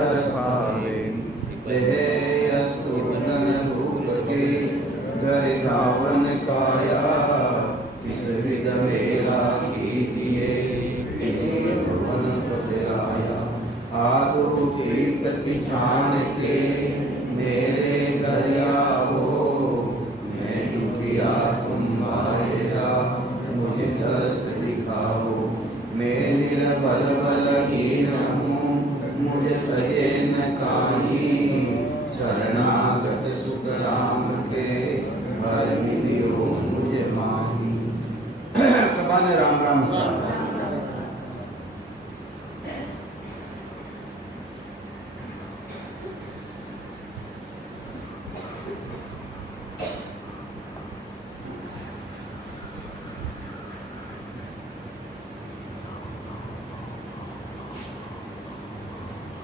हर पावे तेहे अस्तु नन रूप के घर रावण काया किस विध मेरा कीजिए भवन पतराया आदो की छान के मेरे घर आओ मैं दुखिया तुम आएरा मुझे दर्श दिखाओ मैं निर्बल बलहीन हूँ मुझे सजे न काही शरणागत सुख राम के हर मिलियो मुझे माही। सभा ने राम राम साहब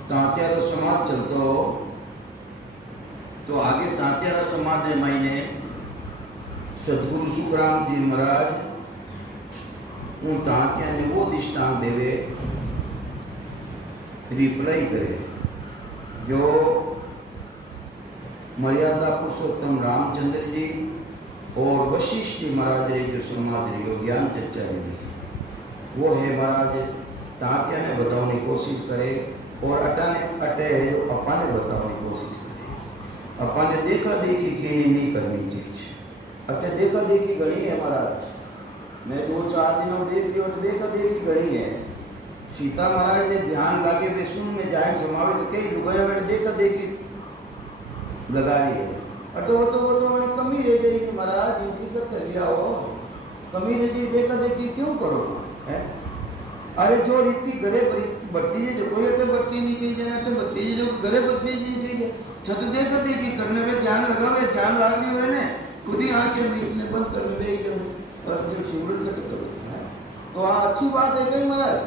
तांत्यारा समाज चलतो तो आगे तांत्यारा समाज ने महीने सदगुरु सुखराम जी महाराज उन तांत्या ने वो दृष्टांत देवे रिप्लाई करे जो मर्यादा पुरुषोत्तम रामचंद्र जी और वशिष्ठ जी महाराज ने जो समाज रे ज्ञान चर्चा हुई वो है महाराज तांत्या ने बताने की कोशिश करे और अटे है जो अपा ने बताने की कोशिश करे। अपा ने देखा देखी गिनी नहीं करनी चाहिए। अटे देखा देखी गणी है महाराज मैं 2-4 दिनों में देख लियो देखा देखी गणी है। सीता महाराज ने ध्यान लागे वे सुन में जाए समावे तो कई लुगाया मैंने देखा देखी लगा रही है। अटो वो तो मैंने कमी रह गई महाराज इनकी कर लिया हो कमी रह गई देखा देखी क्यों करो है। अरे जो रीति घरे बढ़ती है जो कोई अटे बढ़ती नहीं चाहिए ना तो बढ़ती है जो घरे बढ़ती नहीं चाहिए छत देखा देखी करने में ध्यान लगावे ध्यान लाग रही हुए ने खुद ही आंखें मीचने बंद कर ले और जो सिमरन करते करो तो अच्छी बात है कहीं महाराज।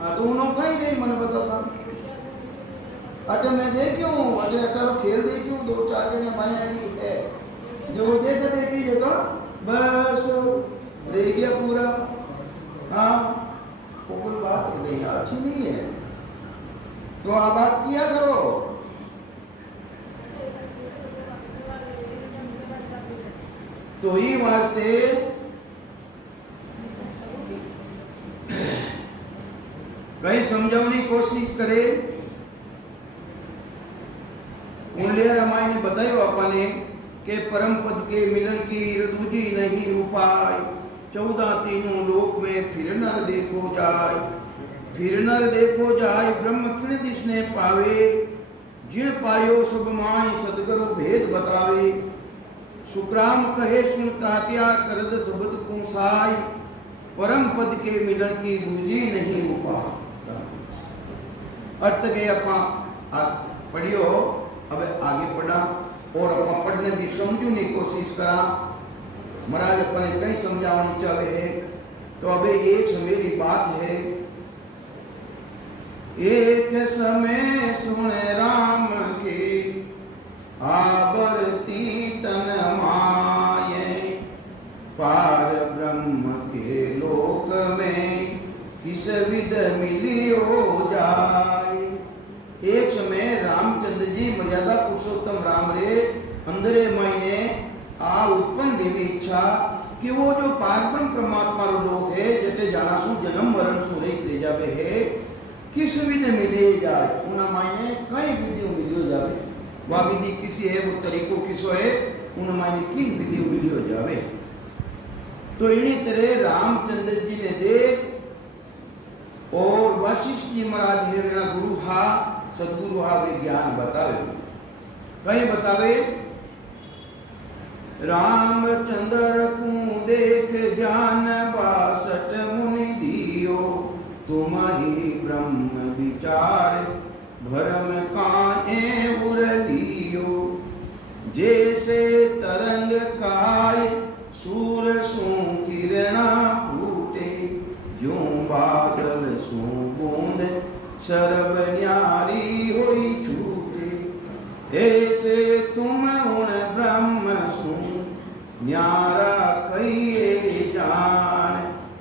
हाँ तो उन्होंने कहीं गई मैंने बताता अटे मैं देखी हूँ अटे चलो खेल देखी हूँ 2-4 जने माया है जो देखा देखी जगह बस रह गया पूरा। हाँ कोई बात नहीं अच्छी नहीं है तो आप बात किया करो। तो ही वास्ते कई समझाने की कोशिश करे उनले रामायण ने बतायो अपने के परम पद के मिलन की दूजी नहीं उपाय 14 तीनों लोक में फिर नर देखो जाय ब्रह्म किण दिसने पावे जिन पायो सब माय सदगुरु भेद बतावे सुखराम कहे सुन तात्या करद शब्द कुसाई परम पद के मिलन की दूजी नहीं उपाय। अर्थ के अपा पढ़ियो अब आगे पढ़ा और अपा पढ़ने भी समझने की कोशिश करा महाराज अपने कई समझानी चाहे तो अबे एक मेरी बात है एक समय सुने राम के आबरती तन माये पार ब्रह्म के लोक में किस विध मिलियो जाए। एक समय रामचंद्र जी मर्यादा पुरुषोत्तम राम रे अंदरे महीने आ उत्पन्न देवी इच्छा कि वो जो पारब्रह्म परमात्मा रो लोग है जटे जाना सु जन्म मरण सु रही ले जावे है किस विध मिले जाए उना मायने कई विधि मिलियो जावे वह विधि किसी है वो तरीको किसो है उन मायने किन विधि मिलियो जावे। तो इन्हीं तरह रामचंद्र जी ने देख और वशिष्ठ जी महाराज है मेरा गुरु हा सदगुरु हा वे ज्ञान बतावे कहीं बतावे रामचंद्र को देख ज्ञान 62 मुनि दियो तुम ही ब्रह्म विचार भरम काए उरलियो जैसे तरंग काय सूर सु किरणा फूटे जो बादल सु बूंद सरब न्यारी होई छूटे ऐसे तुम उन ब्रह्म सु न्यारा कहिए जान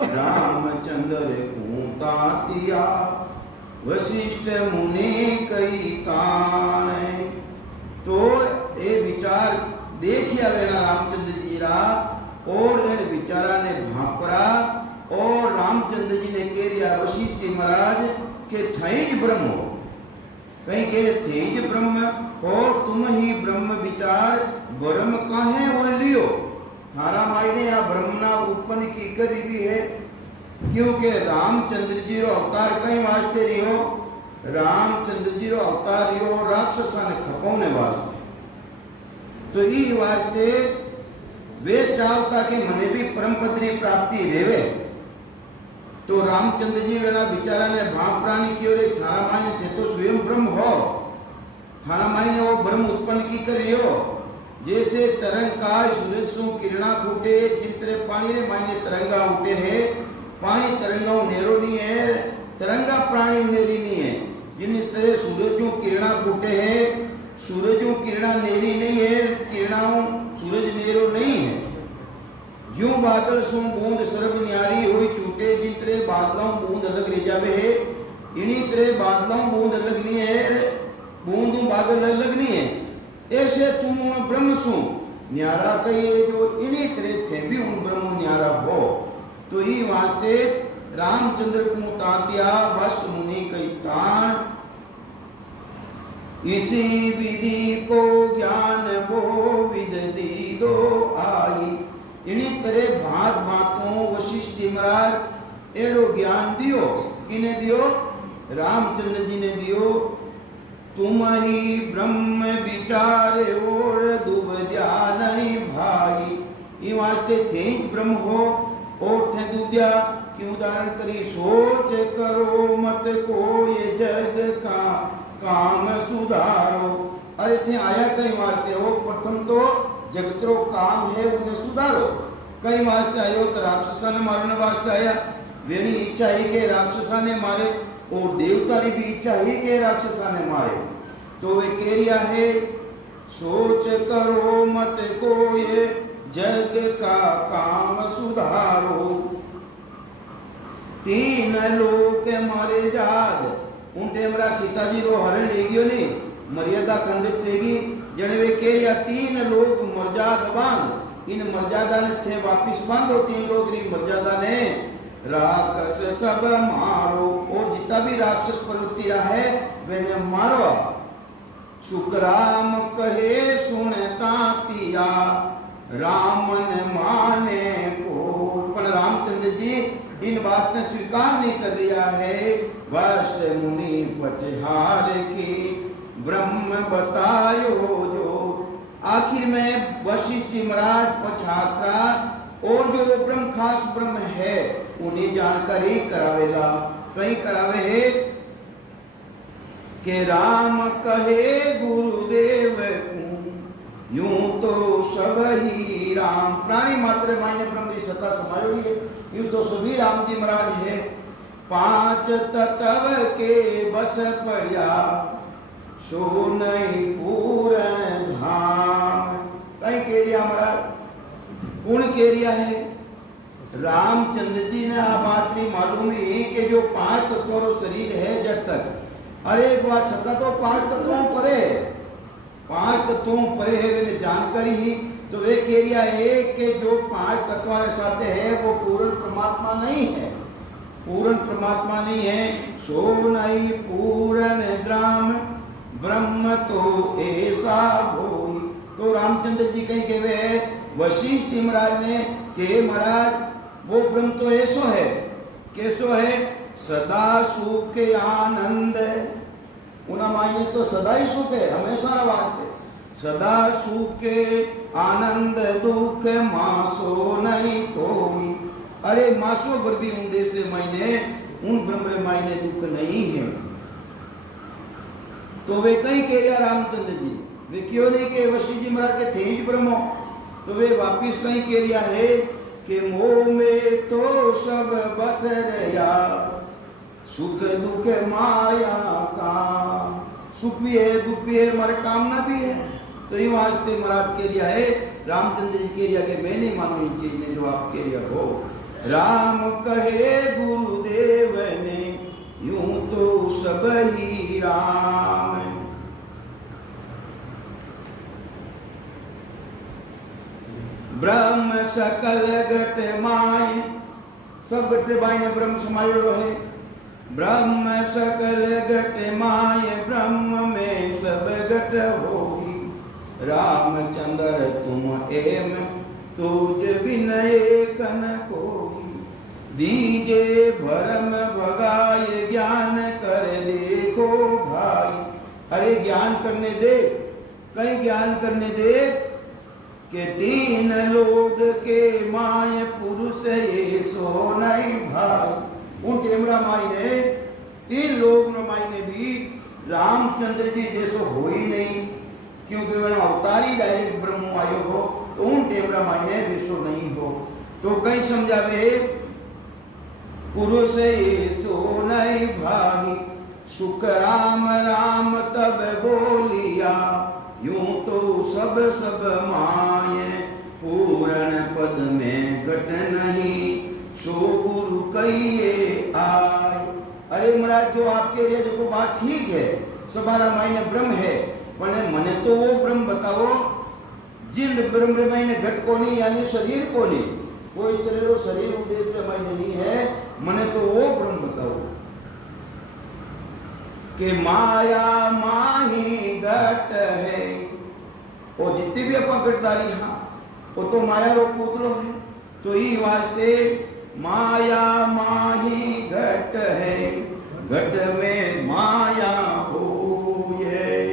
रामचंद्र को तातिया वशिष्ठ मुनि कई तान। तो ये विचार देखिया वेला रामचंद्र जी रा और इन विचारा ने भापरा और रामचंद्र जी ने कह रिया वशिष्ठ जी महाराज के थईज ब्रह्म हो, कहीं के थेज ब्रह्म और तुम ही ब्रह्म विचार ब्रह्म काहे और लियो। थारा मायने या ब्रह्म ना उत्पन्न की करी भी है, क्योंकि रामचंद्र जी रो अवतार कहीं वास्ते रियो, रामचंद्र जी रो अवतार रियो राक्षसा ने खपौने वास्ते। तो ई वास्ते वे चाहता कि मने भी परम पदनी प्राप्ति रेवे। तो रामचंद्र जी वेला बिचारा ने भाव प्राणी की ओर थारा मायने थे तो स्वयं ब्रह्म हो, थारा मायने वो ब्रह्म उत्पन्न की करियो। जैसे तरंग का सूरज सु किरणा फूटे, जितने पानी रे मायने तरंगा उठे है, पानी तरंगा नेरो नहीं है, तरंगा प्राणी नेरी नहीं है। जिन तरह सूरजों किरणा फूटे है, सूरजों किरणा नेरी नहीं है, किरणाओं सूरज नेरो नहीं है। ज्यों बादल सो बूंद सर्व न्यारी हुई छूटे, जिन तरह बादलों बूंद अलग ले जावे है, इन्हीं तरह बादलों बूंद अलग नहीं है, बूंदों बादल अलग नहीं है। ऐसे तुम ब्रह्म सु न्यारा कहिए जो इन्हीं तरह थे भी उन ब्रह्म न्यारा हो। तो ई वास्ते रामचंद्र को तात्या वस्त मुनि कई तान, इसी विधि को ज्ञान वो विद दीदो आई। इन्हीं तरह भात भातों वशिष्ठ जी महाराज एरो ज्ञान दियो, किने दियो? रामचंद्र जी ने दियो। तुम ही ब्रह्म विचारे और दुबद्या नहीं भाई। ये वास्ते थे ब्रह्म हो और थे दुबद्या की उदाहरण करी, सोच करो मत को ये जग का काम सुधारो। अरे थे आया कई वास्ते हो, प्रथम तो जगतरो काम है उन्हें सुधारो। कई वास्ते आयो तो राक्षसा ने मारने वास्ते आया, वेनी इच्छा ही के राक्षसा ने मारे और देवता की भी इच्छा ही के राक्षसा ने मारे। तो वे कह रिया है, सोच करो मत को ये जग का काम सुधारो। तीन लोग मारे जाद, उन टेमरा सीता जी रो हरण ले गयो नहीं, मर्यादा खंडित लेगी। जने वे कह रिया तीन लोग मर्यादा बांध, इन मर्यादा ने थे वापिस बांधो। तीन लोग री मर्यादा ने राक्षस सब मारो, और जितना भी राक्षस प्रवृत्ति रहा है वे मारो। सुखराम कहे सुनता तिया, राम ने माने को। पर रामचंद्र जी इन बात ने स्वीकार नहीं कर दिया है। वस्त मुनि पचहार की ब्रह्म बतायो जो। आखिर में वशिष्ठ जी महाराज पछात्रा और जो ब्रह्म खास ब्रह्म है उन्हें जानकारी करावेला। कहीं करावे है कि राम कहे गुरुदेव यूं तो सब ही राम। प्राणी मात्र मायने ब्रह्म की सत्ता समायोगी है, यूं तो सभी राम जी महाराज है। पांच तत्व के बस पड़िया, सो नहीं पूर्ण धाम। कहीं कह रिया महाराज, कौन कह रिया है? रामचंद्र जी ने आ बात नहीं मालूम ही कि जो पांच तत्वों रो शरीर है जब तक, अरे बात सत्ता तो पांच तत्वों परे, पांच तत्वों परे है वे जानकारी ही। तो वे कह रिया है कि जो पांच तत्वों के साथ है वो पूर्ण परमात्मा नहीं है, पूर्ण परमात्मा नहीं है। सो नहीं पूर्ण ग्राम ब्रह्म तो ऐसा होई। तो रामचंद्र जी कहीं कहे है वशिष्ठ महाराज ने के महाराज वो ब्रह्म तो ऐसो है, कैसो है? सदा सुख आनंद। उना मायने तो सदा ही सुख है, हमेशा न वास्ते। सदा सुख आनंद दुख मासो नहीं कोई। अरे मासो पर भी उन देश रे मायने उन ब्रह्म रे मायने दुख नहीं है। तो वे कहीं कह रहा रामचंद्र जी, वे क्यों नहीं के वशिष्ठ जी महाराज के थे ही ब्रह्म। तो वे वापिस कहीं कह रहा है कि मोह में तो सब बस रहा, सुख दुख माया का। सुख भी है दुख भी है, हमारे कामना भी है। तो ये वास्ते महाराज कह दिया है, रामचंद्र जी कह दिया कि मैं नहीं मानू इन चीज ने जो आप कह दिया हो। राम कहे गुरुदेव ने यूं तो सब ही राम। ब्रह्म सकल घट माय, सब घट माय ने ब्रह्म समायो रहे। ब्रह्म सकल घट माय, ब्रह्म में सब घट होगी। रामचंद्र तुम एम, तुझ बिन एक न कोई। दीजे भरम भगाए, ज्ञान कर देखो भाई। अरे ज्ञान करने दे, कई ज्ञान करने दे के तीन लोग के माय पुरुष ये सो नहीं भाई। उन टेमरा माई ने, तीन लोग माई ने भी रामचंद्र जी जैसो हो ही नहीं, क्योंकि वह अवतारी डायरेक्ट ब्रह्म आयो हो, तो उन टेमरा माई ने वैसो नहीं हो। तो कई समझावे पुरुष ये सो नहीं भाई। सुख राम राम तब बोलिया, यूं तो सब सब माये। पूर्ण पद में घट नहीं, सो गुरु कहिए आय। अरे महाराज जो आपके लिए देखो बात ठीक है, सबारा मायने ब्रह्म है, पर मने तो वो ब्रह्म बताओ जिन ब्रह्म मायने घट को नहीं, यानी शरीर को नहीं, कोई तेरे शरीर उद्देश्य मायने नहीं है, मने तो वो ब्रह्म बताओ कि माया माही घट है। और जितने भी अपन घटदारी हाँ वो तो माया रो पुत्र है। तो ये वास्ते माया माही घट है, घट में माया हो ये।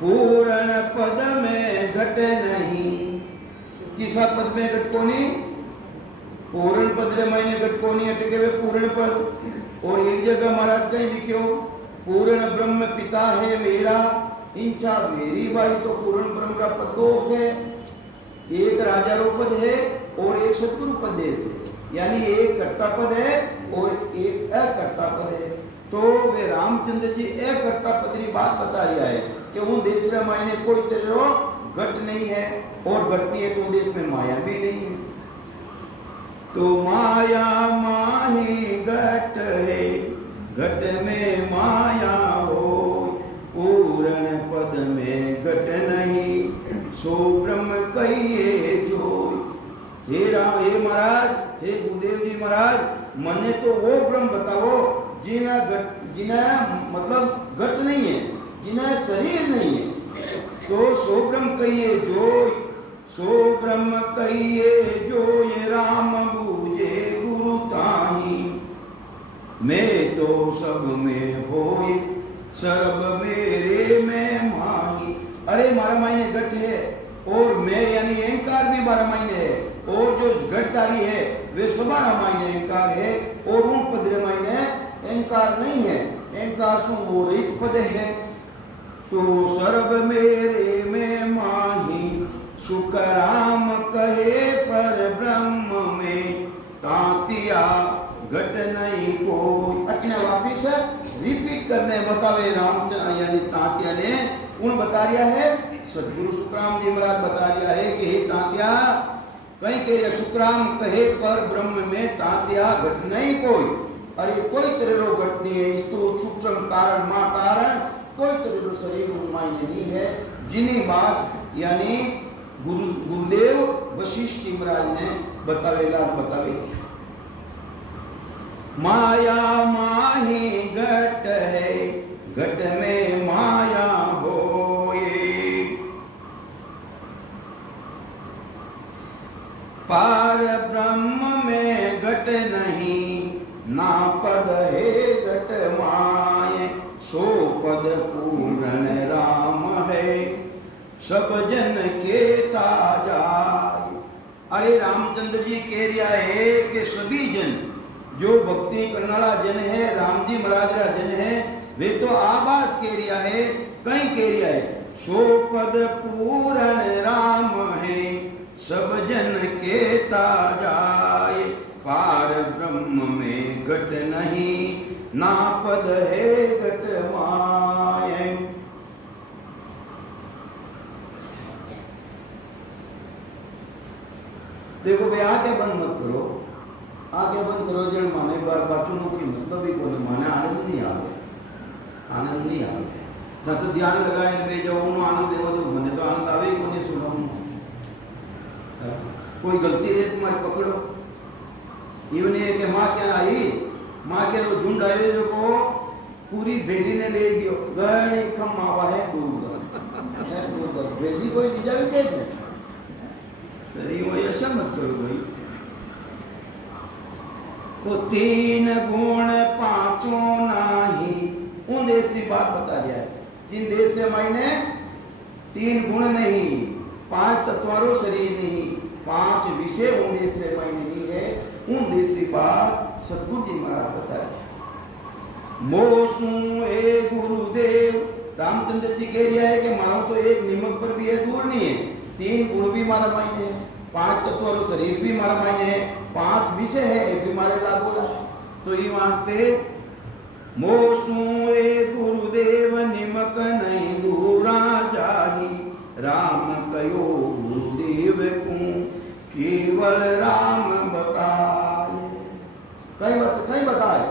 पूर्ण पद में घट नहीं, किसा पद में घट को नहीं, पूर्ण पद रे मैंने घट को नहीं अटके वे पूर्ण पद। और एक जगह महाराज कहीं लिखियो, पूर्ण ब्रह्म पिता है मेरा, इंचा मेरी भाई। तो पूर्ण ब्रह्म का पद दो है, एक राजा रो पद है और एक सतगुरु पद है, यानी एक कर्ता पद है और एक अकर्ता पद है। तो वे रामचंद्र जी अकर्ता पद की बात बता रहा है कि वो देश रे मायने कोई तेरो घट नहीं है, और घट नहीं है तो देश में माया भी नहीं है। तो माया माही घट है, घट में माया हो। पूर्ण पद में घट नहीं, सो ब्रह्म कहिए जो। हे राम, हे महाराज, हे गुरुदेव जी महाराज, मने तो वो ब्रह्म बताओ जिना घट, जिना मतलब घट नहीं है, जिना शरीर नहीं है। तो सो ब्रह्म कहिए जो, सो ब्रह्म कहिए जो। ये राम बूझे गुरु ताही, मैं तो सब में होए, सर्व मेरे में माही। अरे मारा मायने घट है, और मैं यानी अहंकार भी मारा मायने है, और जो घटदारी है वे सबारा मायने अहंकार है, और उन पदरे मायने अहंकार नहीं है। अहंकार सु वो रहित पद है। तो सर्व मेरे में माही, सुख राम कहे पर ब्रह्म में तातिया घट नहीं कोई। अटने वापिस रिपीट करने बतावे रामचंद्र यानी तातिया ने उन बता रिया है, सदगुरु सुखराम जी महाराज बता रिया है कि हे तातिया, कहीं के सुखराम कहे पर ब्रह्म में तातिया घट नहीं कोई। अरे कोई तेरे लो घट नहीं है, इस तो सूक्ष्म कारण मां कारण कोई तेरे लो शरीर मायने नहीं है। जिन्हें बात यानी गुरुदेव वशिष्ठ जी महाराज ने बतावे माया माही घट है, घट में माया होए। पार ब्रह्म में घट नहीं, ना पद है घट माये। सो पद पूर्ण राम है, सब जन के ताजाय। अरे रामचंद्र जी कह रहा है कि सभी जन जो भक्ति करने वाला जन है, राम जी महाराज का जन है, वे तो आबाद कह रहा है, कहीं कह रहा है सो पद पूर्ण राम है, सब जन के ताजाय। पार ब्रह्म में घट नहीं, ना पद है घट माये। देखो भाई आके बंद मत करो, आके बंद करो जन माने बाचू की मतलब ही कोने माने आनंद नहीं आवे, आनंद नहीं आवे। जब तो ध्यान लगाए बे जो उन आनंद देवो जो मने तो आनंद आवे ही कोने सुनो। कोई गलती रे तुम्हारी पकड़ो, इवन ये के माँ क्या आई, माँ के रो झुंड आए जो को पूरी बेली ने ले गयो गणे कम आवा है दूर बेली कोई ले जावे कैसे, तो यूं ऐसा मत करो भाई। तो तीन गुण पांचों नाही, उन देश की बात बता दिया है जिन देश से मायने तीन गुण नहीं, पांच तत्वारो शरीर नहीं, पांच विषय उन देश से मायने नहीं है, उन देश की बात सतगुरु जी महाराज बता रहे हैं। मोसू ए गुरुदेव, रामचंद्र जी कह रहा है कि मारो तो एक निमक पर भी है दूर नहीं है, तीन गुण भी मारा मायने है, पांच तत्व और शरीर भी मारा मायने है, पांच विषय है एक भी मारे लागू रहा है। तो ये वास्ते मोसू ए गुरुदेव निमक नहीं दूरा जाही, राम कयो गुरुदेव को केवल राम बताए। कई बताए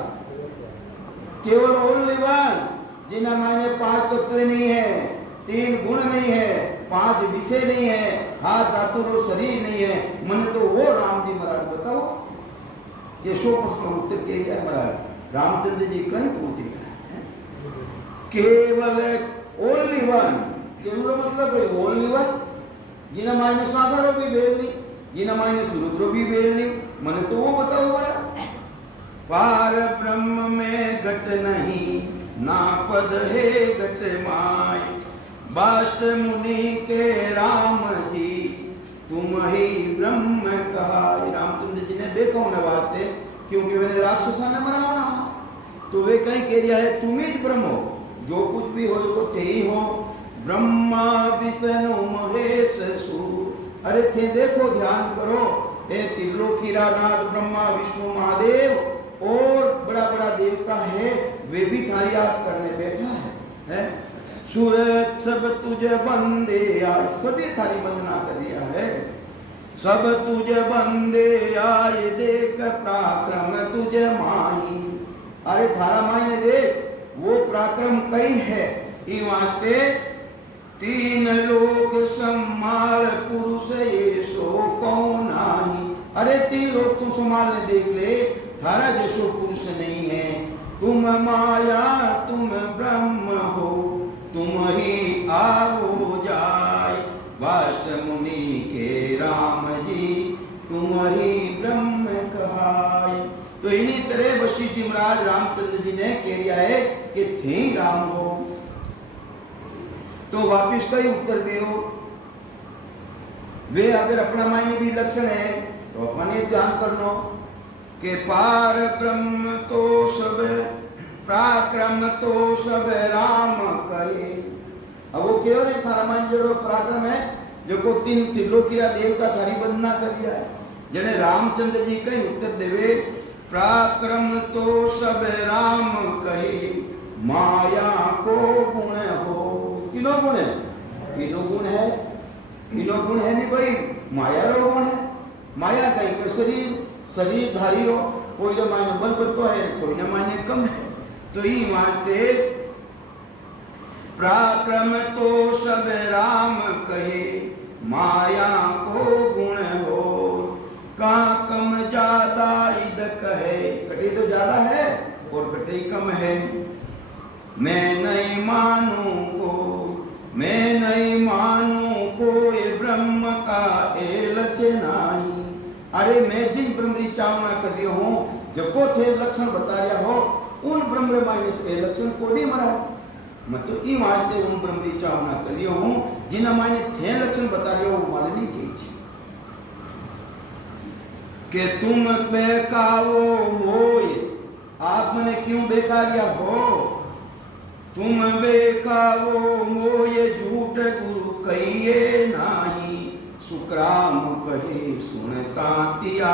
केवल ओनली वन, जिन्हें मायने पांच तत्व नहीं है, तीन गुण नहीं है, पांच विषय नहीं है, हाथ धातु और शरीर नहीं है, मन तो वो राम जी महाराज बताओ। ये 100 प्रश्न उत्तर के लिए महाराज रामचंद्र जी कहीं पूछ रहे हैं। केवल ओनली वन, केवल मतलब ओनली वन, जिन्हें मायने सांसारो भी बेलनी, जिन्हें मायने सुरुद्रो भी बेलनी, मन तो वो बताओ महाराज। पार ब्रह्म में घट नहीं, ना पद है घट माय, बाष्ट मुनि के राम जी तुम ही ब्रह्म कहा। रामचंद्र जी ने देखा होने वास्ते, क्योंकि वे राक्षसा ने मरा होना, तो वे कहीं कह रहा है तुम ही ब्रह्म हो, जो कुछ भी हो को थे ही हो। ब्रह्मा विष्णु महेश सूर, अरे थे देखो ध्यान करो, हे त्रिलोकीनाथ ब्रह्मा विष्णु महादेव और बड़ा बड़ा देवता है, वे भी थारी आस करने बैठा है? सूरत सब तुझे बंदे आए, सभी थारी वंदना कर रहा है। सब तुझे बंदे आए देख पराक्रम तुझे माही, अरे थारा मायने देख वो पराक्रम कई है, ई वास्ते तीन लोग सम्माल पुरुष ये सो कौन नाही। अरे तीन लोग तुम संभालने देख ले, थारा जैसो पुरुष नहीं है। तुम माया तुम ब्रह्म हो, तुम ही आओ जाय, वाष्ट मुनि के राम जी तुम ही ब्रह्म कहाय। तो इन्हीं तरह वशिष्ठ जी महाराज रामचंद्र जी ने कह दिया है कि थे राम हो। तो वापिस का ही उत्तर दियो, वे अगर अपना मायने भी लक्षण है तो अपने ध्यान कर लो कि पार ब्रह्म तो सब पराक्रम तो सब राम कहे। अब वो क्यों नहीं थारा मान जो पराक्रम है, जो को तीन त्रिलोकीरा देवता थारी वंदना कर दिया है, जने रामचंद्र जी कहीं उत्तर देवे पराक्रम तो सब राम कहे, माया को गुण हो। किनो गुण है? किनो गुण है? किनो गुण है नहीं भाई, माया रो गुण है। माया कहीं का शरीर धारी रो, कोई न मायने बलबत्तो है, कोई न मायने कम है। तो ही वास्ते पराक्रम तो सब राम कहे, माया को गुण हो। का कम ज्यादा इद कहे, कटे तो ज्यादा है और कटे कम है। मैं नहीं मानू कोई ब्रह्म का ए लक्ष्य नहीं। अरे मैं जिन ब्रह्म की चावना कर रही हूँ, जो को थे लक्षण बता रहा हो, उन ब्रह्म मायने तो ए लक्षण को नहीं मरा, मैं तो ई वास्ते उन ब्रह्म की चावना कर रही हूँ, जिन मायने थे लक्षण बता रहे हो वो माने नहीं चाहिए कि तुम बेकावो मोय। आप मने क्यों बेकारिया हो? तुम बेकावो मोय झूठ गुरु कहिए नाही, सुकराम कहे सुनता तिया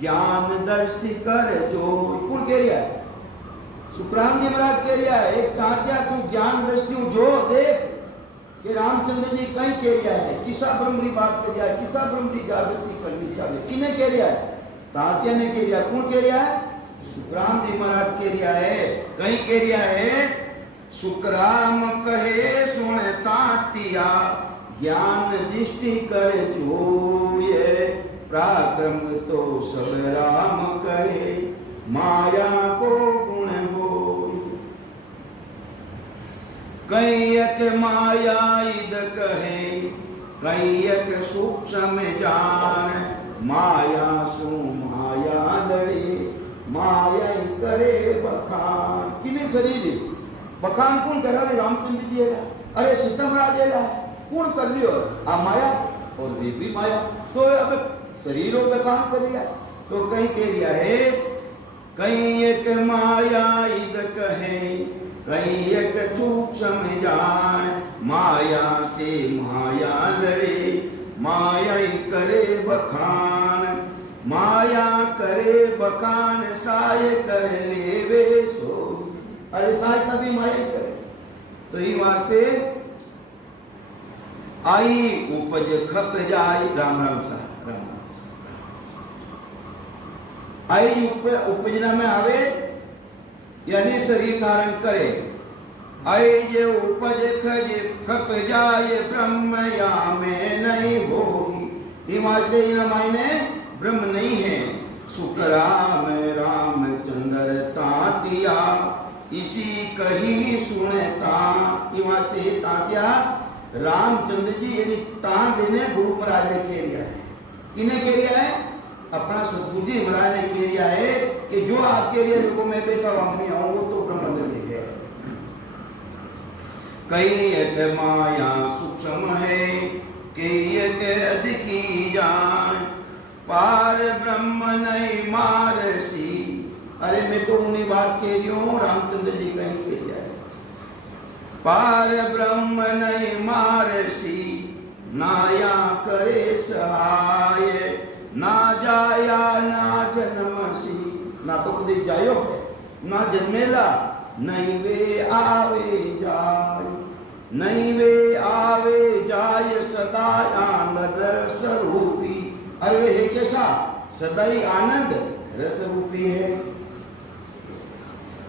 ज्ञान दृष्टि कर जो। कौन कह रहा है? सुकराम जी महाराज कह रहा है, एक तात्या तू ज्ञान दृष्टि जो देख कि रामचंद्र जी कहीं कह रहा है किसा ब्रह्म री बात कर रहा है, किसा ब्रह्म री जागृति करनी चाहिए, किने कह रहा है, तात्या ने कह रहा है, कौन कह रहा है, सुखराम जी महाराज कह रहा है, कहीं कह रहा है, सुखराम कहे सुन तातिया ज्ञान दृष्टि कर जोये, पराक्रम तो सब राम कहे माया को गुण बोए। कई एक माया इद कहे, कई एक सूक्ष्म जान, माया सु माया लड़े, माया करे बखान। किने शरीर बखान कौन कर रहा है, रामचंद्र जी है, अरे सीतामराज है, कौन कर रही हो, आ माया और वे भी माया, तो अब शरीरों पे काम कर रहा है। तो कहीं कह रहा है, कहीं एक माया इद कहे, कहीं एक सूक्ष्म जान, माया से माया लड़े, माया करे बखान, माया करे बखान, साय कर लेवे सोई। अरे साय तभी माया करे। तो ये वास्ते आई उपज खप जाए, राम राम साहब, राम राम आई उपजना में आवे यानी शरीर धारण करे, आई जे उपज खज खप जाए, ब्रह्म या में नहीं होगी। ये मायने ब्रह्म नहीं है। सुखराम रामचंद्र तातिया, इसी कही सुनता। ये तातिया रामचंद्र जी यानी तान देने गुरु महाराज ने कह रहा है, किने कह रहा है, अपना सतगुरु जी महाराज ने कह रहा है कि जो आप कह रहे हैं देखो मैं बेटा नहीं आऊं, वो तो ब्रह्म देख गया। कई एक माया सूक्ष्म है, कई एक अधिकी जान, पार ब्रह्म नहीं मारसी। अरे मैं तो उन्हीं बात कह रही हूं, रामचंद्र जी कहीं कह रहा है, पार ब्रह्म नहीं मारसी, नाया करे सहाय, ना जाया ना जन्मसी। ना तो कभी जायो है, ना जन्मेला, नहीं वे आवे जाय, नहीं वे आवे जाय, सदा आनंद स्वरूपी। अरे वे है कैसा, सदा ही आनंद रस रूपी है।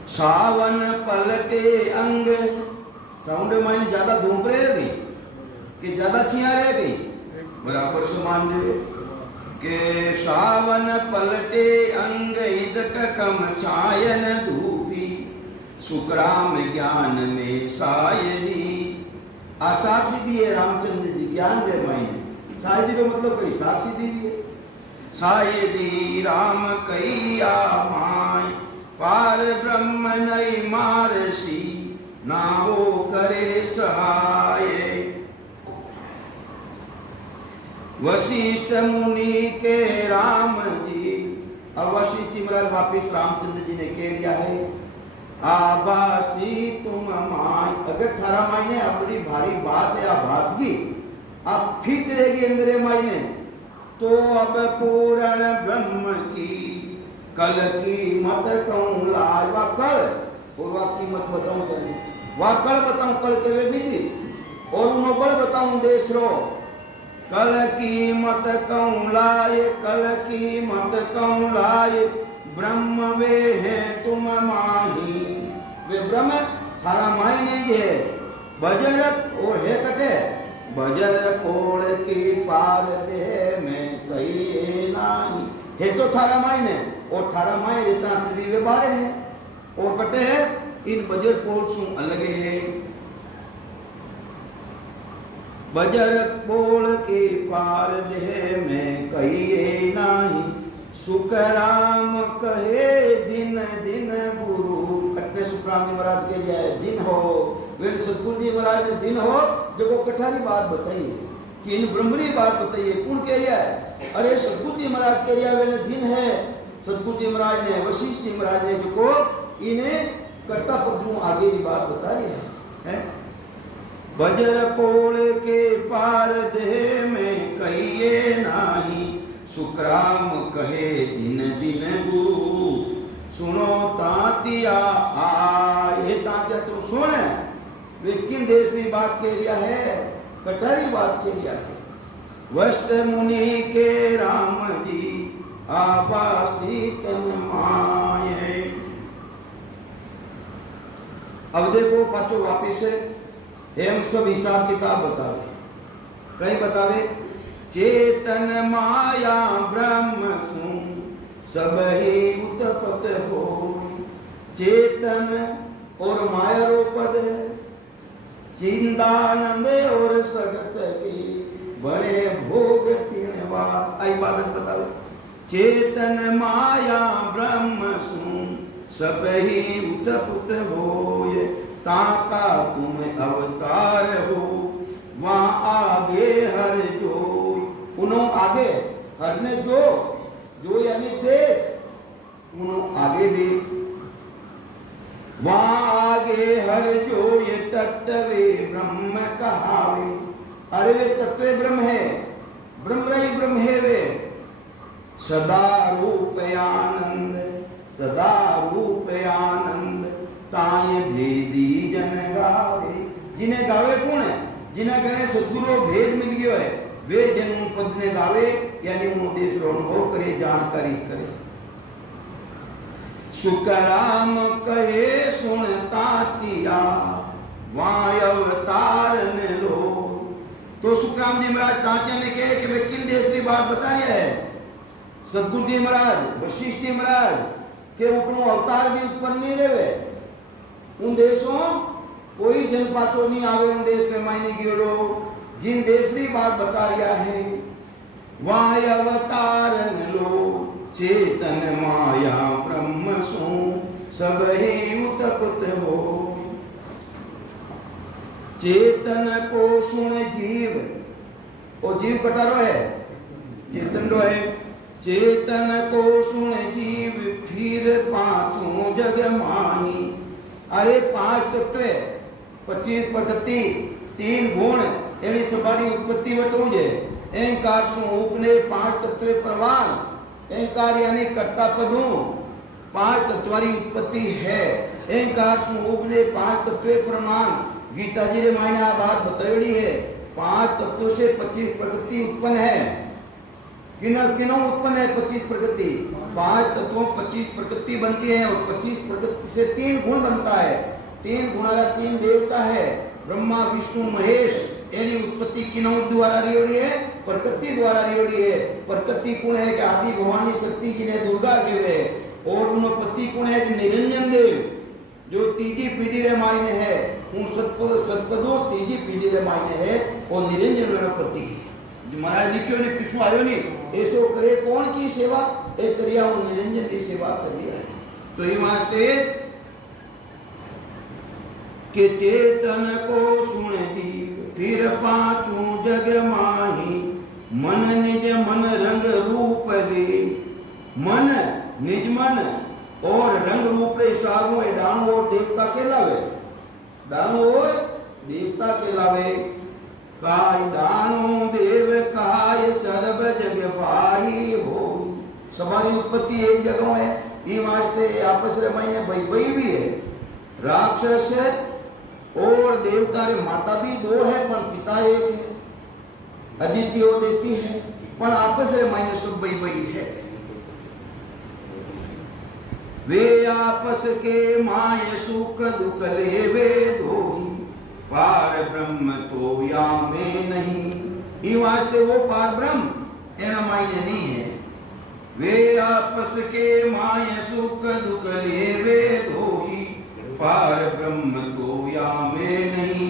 सावन पलटे अंग, साउंड मायने ज्यादा धूप रह गई कि ज्यादा छिया रह गई, बराबर से मान ले के सावन पलटे अंग, इदक कम छायन धूपी, सुखराम ज्ञान में सायदी। साक्षी भी है रामचंद्र जी, ज्ञान रे मायने सायदी का मतलब कोई साक्षी दी भी है। सायदी राम कैया माय, पार ब्रह्म नहीं मारसी, ना वो करे सहाय। वशिष्ठ मुनि के राम जी, अब वशिष्ठ जी महाराज वापिस रामचंद्र जी ने कह दिया है, आभासी तुम माय। अगर थारा मायने अपनी भारी बात है आभासगी, अब फिट रहेगी अंदर मायने, तो अब पूर्ण ब्रह्म की कल की मत कहूँ लाज। वा कल और वा की मत बताऊं जाने, वा कल बताऊं कल के वे विधि, और उन्होंने बल बताऊं देश रो। कल की मत कहूँ लाए, कल की मत कहूँ लाए, ब्रह्म वे हैं तुम माही। वे ब्रह्म थारा माही नहीं है, बजर और है कटे, बजर कोड़ की पार दे में कही नाही। है तो थारा माई ने, और थारा माई रहता पृथ्वी वे बारे है, और कटे है इन बजर कोड़ सु अलग है। बजर कोड़ के पार दे में कही नाही, सुखराम कहे दिन दिन गुरु। अटने सुखराम जी महाराज के जाए दिन हो, वे सतगुरु जी महाराज ने दिन हो जब वो कठारी बात बताइए कि इन ब्रह्मरी बात बताइए, कौन कह रहा है, अरे सतगुरु जी महाराज कह रहा है वे दिन है। सतगुरु जी महाराज ने, वशिष्ठ जी महाराज ने जो को इन्हें कर्ता पद्रू आगे की बात बता रही है। बजर पोल के पार दे में कहिए नाही, सुखराम कहे दिन दिन गुरु। सुनो तातिया आए, तातिया तो सुन, वे किन देश की बात कह रहा है, कटारी बात के लिया है। वस्त मुनि के राम जी आवासी तन माये। अब देखो पाचो वापिस एम सब हिसाब किताब बतावे। कई बतावे चेतन माया ब्रह्म सु सब ही उत्पत हो। चेतन और माया रो पद है, चिंतानंद और सगत की बड़े भोग तीन बार। आई बात बताओ चेतन माया ब्रह्म सु सब ही उत्पत होय। ताका तुम अवतार हो वहाँ आगे हर जो। उन्हों आगे हर ने जो यानी देख, उन्हों आगे देख। वहाँ आगे हर जो ये तत्वे ब्रह्म कहावे। अरे वे तत्वे ब्रह्म है, ब्रह्म रही ब्रह्म है वे। सदा रूप आनंद, सदा रूप आनंद ताय भेदी जन गावे। जिन्हें गावे कौन है? जिन्हें कहने सदगुरु भेद मिल गयो है वे जन पद ने गावे, यानी उन्होंने अनुभव करे, जानकारी करे। सुकराम कहे सुनता तिया वाय अवतार ने लो। तो सुखराम जी महाराज तात्या ने कहे कि वे किन देश की बात बता रहा है? सदगुरु जी महाराज, वशिष्ठ जी महाराज के ऊपर अवतार भी उत्पन्न नहीं रहे। उन देशों कोई जन पाचो नहीं आवे। उन देश में मायने गिरो जिन देश की बात बता रहा है वाय अवतार ने लो। चेतन माया ब्रह्म सु सब ही उत्पत हो। चेतन को सुन जीव, और जीव कटारो है, चेतन रो है। चेतन को सुन जीव फिर पांचों जग माही। अरे पांच तत्व 25 प्रकृति 3 गुण एनी सबारी उत्पत्ति बटू जे। अहंकार सु उपने 5 तत्व प्रवान। अहंकार यानी कर्ता पदू 5 तत्वारी उत्पत्ति है। अहंकार सु उपने 5 तत्व प्रमाण। गीता जी ने मायने आ बात बताई है। 5 तत्वों से 25 प्रकृति उत्पन्न है। किनों उत्पन्न है 25 प्रकृति? 5 तत्वों 25 प्रकृति बनती है, और 25 प्रकृति से 3 गुण बनता है। 3 गुण वाला 3 देवता है, ब्रह्मा विष्णु महेश। यानी उत्पत्ति किनों द्वारा रियोड़ी है? प्रकृति द्वारा रियोड़ी है। प्रकृति गुण है कि आदि भवानी शक्ति जी ने दुर्गा देव है, और उन्पत्ति गुण है कि निरंजन देव जो तीजी पीढ़ी रे मायने है। उन सतपदों तीजी पीढ़ी रे मायने है, और निरंजन प्रति महाराज लिखियो ने पिछू आयो नहीं ऐसो करे कौन की सेवा? एक करिया उन निरंजन की सेवा कर लिया है। तो ये वास्ते के चेतन को सुन जीव फिर पांचों जग माही। मन निज मन रंग रूप ले। मन निज मन और रंग रूप रे सारू है। डाणु और देवता के लावे, डाणु और देवता के लावे। काय दानो देव काय सर्व जग पाही हो। सवारी उत्पत्ति एक जगह है। ये वास्ते आपस में मायने भाई भी है। राक्षस और देवता रे माता भी 2 है, पर पिता एक है। अदिति और देती है, पर आपस में मायने सब भाई है। वे आपस के माय सुख दुख लेवे दोही। पार ब्रह्म तो या में नहीं। ये वास्ते वो पार ब्रह्म एना मायने नहीं है। वे आपस के माय सुख दुख लेवे दोही। पार ब्रह्म तो या में नहीं।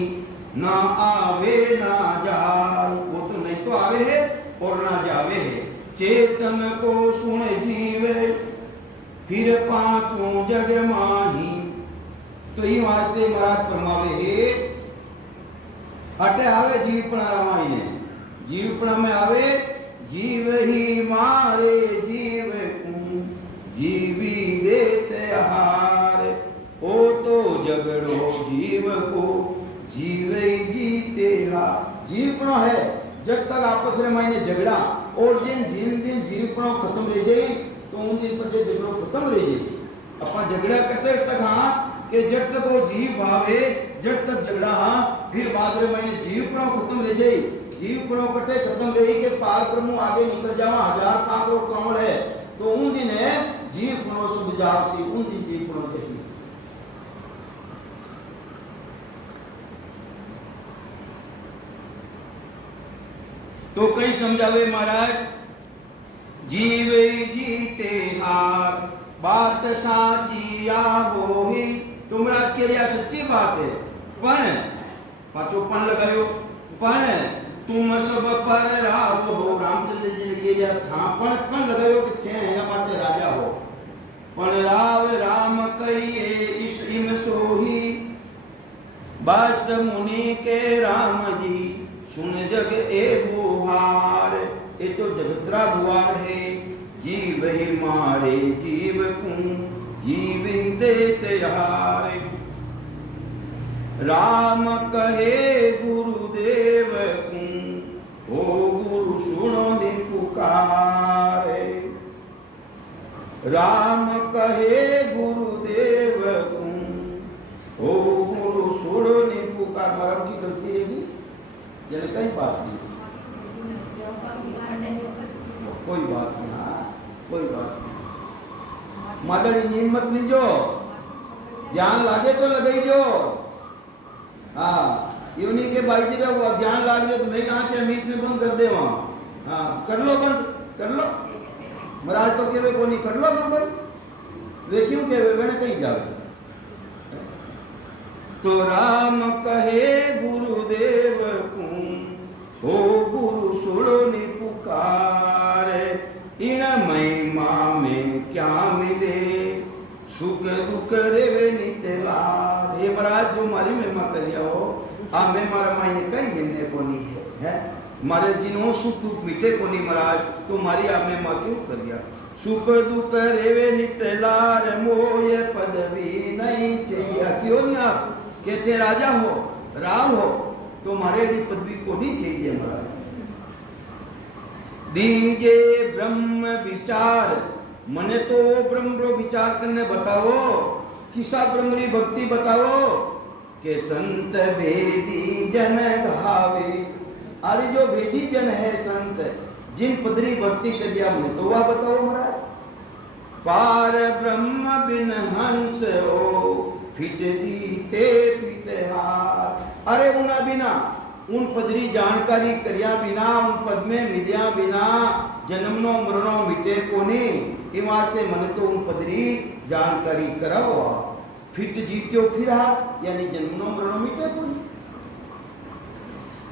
ना आवे ना जाए, वो तो नहीं तो आवे है और ना जावे है। चेतन को सुन जीवे फिर पांचों जग माही। तो ये वास्ते महाराज फरमावे है अटे आवे जीवपणा रामायण। जीवपणा में आवे जीव ही मारे जीव को जीवी देते हार। ओ तो झगड़ो जीव को जीव ही जीते हार। जीवपणा है जब तक आपस में मायने झगड़ा, और जिन दिन जीवपणा खत्म रह जाए तो उन दिन पर झगड़ो खत्म रह जाए। अपना झगड़ा करते तक हाँ कि जब तक वो जीव भावे जब तक झगड़ा हाँ फिर बाद में मैंने जीव प्रणव खत्म रह जाई, जीव प्रणव कटे खत्म रही के पार ब्रह्म आगे निकल जावा 1000 पाकरो कमल है तो उन दिन है जीव प्रणव सब जाव सी उन दिन जीव प्रणव चाहिए। तो कई समझावे महाराज जीवे जीते हार बात साची हो ही तो महाराज के लिए सच्ची बात है पण पाचो पण लगायो पण तुम सब पर राव हो रामचंद्र जी ने किया था पण लगायो कि थे या माते राजा हो पण राव राम कहिए इष्ट इम सोही बाष्ट मुनि के राम जी सुन जग ए गुहार ये तो जगतरा गुहार है जीव ही मारे जीव को जीव देते यार राम कहे गुरुदेव को ओ गुरु सुनो नि पुकारे राम कहे गुरुदेव को ओ गुरु सुनो नि पुकार मरम की गलती रहेगी जने कई बात नहीं कोई बात नहीं हाँ कोई बात नहीं मादड़ी नींद मत लीजो ध्यान लागे तो लगाई जो हाँ यूनी के भाई जी का ध्यान लाग गया तो मैं यहाँ के अमीत में बंद कर दे वहाँ हाँ कर लो बंद कर लो महाराज तो के वे को नहीं कर लो तुम बंद वे क्यों के वे मैंने कहीं जावे तो राम कहे गुरुदेव को हो गुरु सुनो नि पुकारे इन महिमा में क्या मिले सुख दुख रेवे नितलार हे महाराज जो मारी महिमा करिया हो आ मैं मारा मायने कहीं मिलने को नहीं है मारे जिन्हों सुख दुख मिटे को नहीं महाराज तो मारी आ महिमा क्यों करिया सुख दुख रेवे नितलार मोय पदवी नहीं चाहिए क्यों नहीं आप कहते राजा हो राव हो तो हमारे यदि पदवी को नहीं चाहिए महाराज दीजे ब्रह्म विचार मने तो ब्रह्म विचार करने बताओ किसा ब्रह्मरी भक्ति बताओ के संत भेदी जन घावे अरे जो भेदी जन है संत जिन पदरी भक्ति कर दिया मैं तो वह बताओ महाराज पार ब्रह्म बिन हंस हो फिट जीते हार अरे उना बिना उन पदरी जानकारी करिया बिना उन पद में मिद्या बिना जन्मनो मरणो मिटे कोने ये वास्ते मन तो उन पदरी जानकारी कराओ फिट जीत्यो फिर हार यानी जन्मनो मरणो मिटे कोने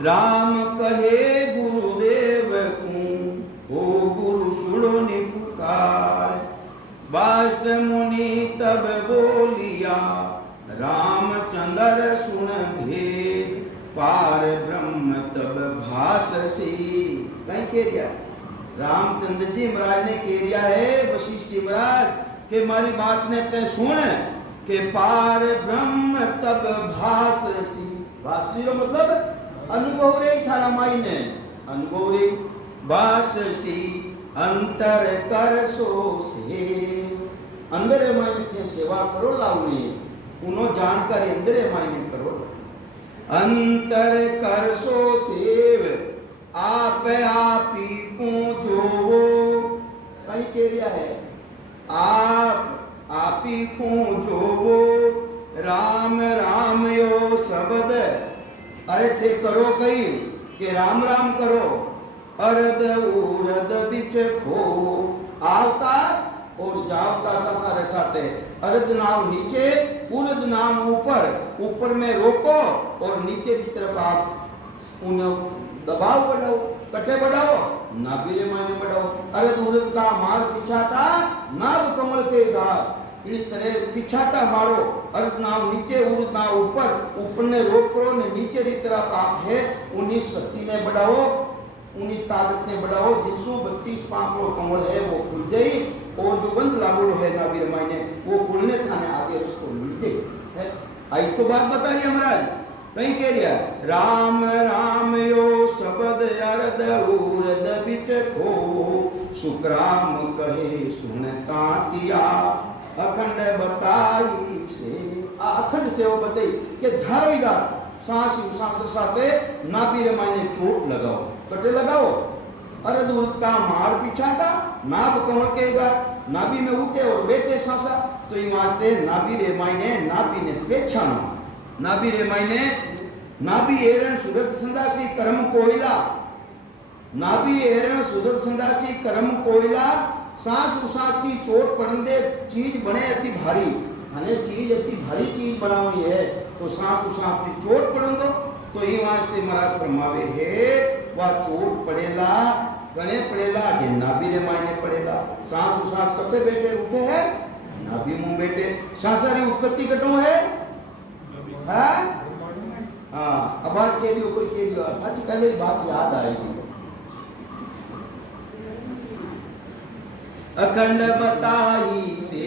राम कहे गुरुदेव को ओ गुरु सुनो नि पुकार बाष्ट मुनि तब बोलिया रामचंद्र सुन भेद पार ब्रह्म तब भाससी कहीं कह दिया रामचंद्र जी महाराज ने कह दिया है वशिष्ठ जी महाराज के हमारी बात ने ते सुन के पार ब्रह्म तब भाससी भाससी का मतलब अनुभव रे था रामायण ने अनुभव रे भाससी अंतर कर सो से अंदर मायने थे सेवा करो लावनी उनो जानकारी अंदर मायने करो अंतर कर सो सेव आप ही को जो वो कहीं कह रहा है आप ही को जो वो राम राम यो शब्द अरे थे करो कहीं के राम राम करो अर्ध उर्द बिच खो आवता और जावता सा साथे अर्ध नाम नीचे उर्द नाम ऊपर ऊपर में रोको और नीचे की तरफ आप उन्हें दबाव बढ़ाओ कटे बढ़ाओ नाभिरे मायने बढ़ाओ अर्ध उर्द का मार पिछाटा नाभ कमल के घाट इस तरह पिछाटा मारो अर्ध नाम नीचे उर्द नाम ऊपर ने रोको ने नीचे की तरफ आप है उन्हीं शक्ति ने बढ़ाओ उन्हीं ताकत ने बढ़ाओ जिसो 32 पांखों कमल है वो खुल जाए और जो बंद लागू है नाभि रामायण वो खुलने थाने आगे उसको मिल जाए है इस तो बात बता रही महाराज कहीं कह रिया राम राम यो शब्द अर्ध उर्द बिच खो सुखराम कहे सुनता तिया अखंड बताई से આ અખંડ સેવા બતાવી કે ધારીદાર सांस सांस साथे नाभि रे माने चोट लगाओ कटे लगाओ अरे दूर का मार पीछा का नाभ कमल केगा नाभि में उठे और बैठे सांसा तो ये वास्ते नाभि रे माने नाभि ने पेछानो नाभि रे माने नाभि एरण सुरत संदासी कर्म कोयला नाभि एरण सुरत संदासी कर्म कोयला सांस उसास की चोट पड़ने चीज बने अति भारी अने चीज अति भारी चीज बनावी है तो सांस उसास की चोट पड़न दो तो ये वास्ते महाराज फरमावे है वा चोट पड़ेला कने पड़ेला जे नाभि रे मायने पड़ेला सांस उसास कटे बैठे उठे है नाभि मुंह बैठे सांसारी उत्पत्ति कटो है हां हां अब बात के लिए कोई के लिए अच्छी कल बात याद आएगी अखंड बताई से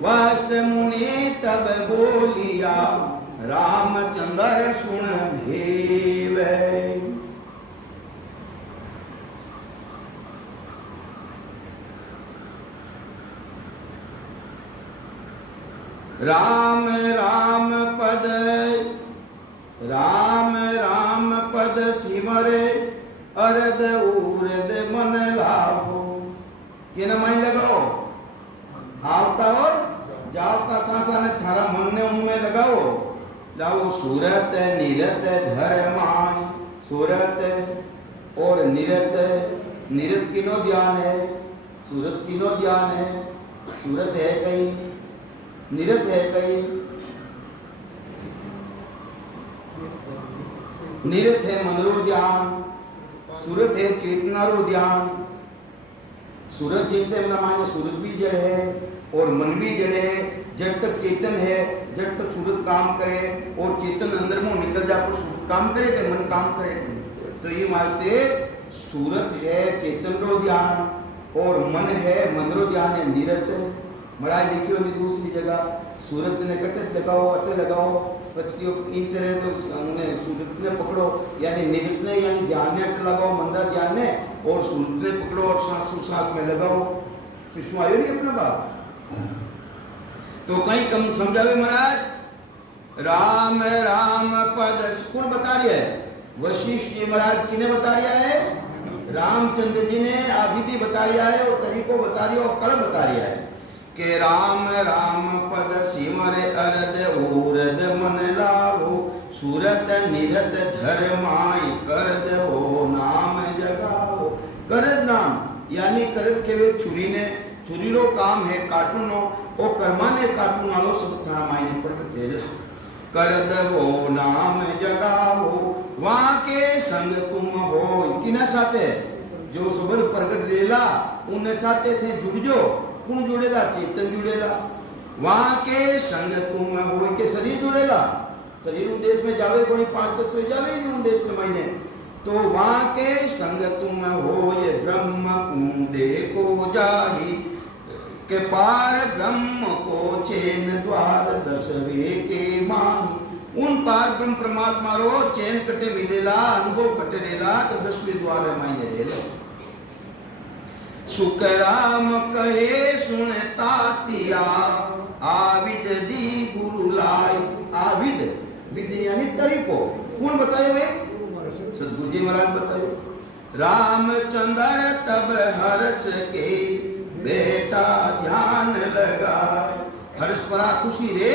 वाष्ट मुनि तब बोलिया रामचंद्र सुन भेवे राम राम पद सिमरे अरद उरद मन लाभो ये ना माइन लगाओ आवता और जाता सांसा ने थारा मन ने उनमें लगाओ लाओ सूरत निरत धर्माय सूरत और निरत निरत किनो ध्यान है सूरत किनो ध्यान है सूरत है कहीं निरत है कहीं निरत है मनरो ध्यान सूरत है चेतना रो ध्यान सूरत जिनते माने सूरत भी जड़ है और मन भी जड़ है जब तक चेतन है जब तक सूरत काम करे और चेतन अंदर में निकल जा तो सूरत काम करे कि मन काम करे तो ये वास्ते सूरत है चेतन रो ध्यान और मन है मन रो ध्यान है निरत महाराज लिखियो भी दूसरी जगह सूरत ने कटे लगाओ अटे लगाओ बचतियों इन तरह तो उन्हें सूरत ने पकड़ो यानी निरत ने यानी ध्यान ने अटे लगाओ मंदा ध्यान ने और सूरत ने पकड़ो और सांस सांस में लगाओ विष्णु आयो नहीं अपना बात तो कहीं कम समझावे महाराज राम राम पद कौन बता रहा है वशिष्ठ जी महाराज किने बता रहा है रामचंद्र जी ने आविधि बता रहा है और तरीको बता रहा है और कल बता रहा है के राम राम पद सिमरे अरद उरद मन लाभो सूरत निरत धर्माय करद वो नाम जगाओ करद नाम यानी करद के वे छुरी ने छुरी रो काम है काटूनो ओ कर्माने काटून वालो सब थारा मायने प्रगटेला करद वो नाम जगाओ वहां के संग तुम हो किना साथे जो सबद प्रगट लेला उन साथे थे जुड़जो कौन जुड़ेला चेतन जुड़ेला वहां के संग तुम हो के शरीर जुड़ेला शरीर देश में जावे कोई पांच तत्व जावे ही उन देश में मायने तो वहां के संग तुम हो ये ब्रह्म को देखो जाही के पार ब्रह्म को चैन द्वार दसवे के माही उन पार ब्रह्म परमात्मा रो चैन कटे मिलेला अनुभव कटे लेला तो 10वें द्वार मायने लेला सुकराम कहे सुनता तिया आविद दी गुरु लाई आविद विधि यानी तरीको कौन बताए वे सदगुरु जी महाराज बताए रामचंद्र तब हर्ष के बेटा ध्यान लगाए हर्ष परा खुशी रे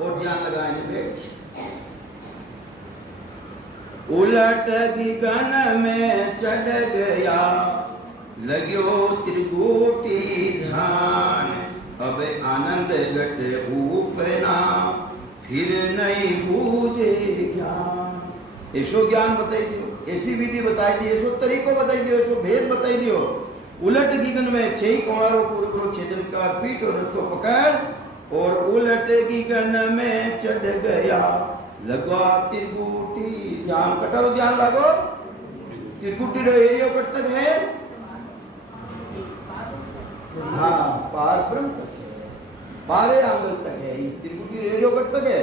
और ध्यान लगाए ने बैठ उलट गगन में चढ़ गया लग्यो त्रिगुटी ध्यान अब आनंद घट उपना फिर नहीं बूझे ज्ञान ऐसो ज्ञान बताई दियो ऐसी विधि बताई दी ऐसो तरीको बताई दियो ऐसो भेद बताई दियो उलट गगन में 6 कोणारो पूर्व छेदन का पीठ और तो पकड़ और उलट गगन में चढ़ गया लगवा त्रिगुटी ध्यान कटारो ध्यान लागो त्रिगुटी रो एरिया कट तक है हाँ पार ब्रह्म तक है 12 आंगल तक है त्रिगुटी रेडियो कट तक है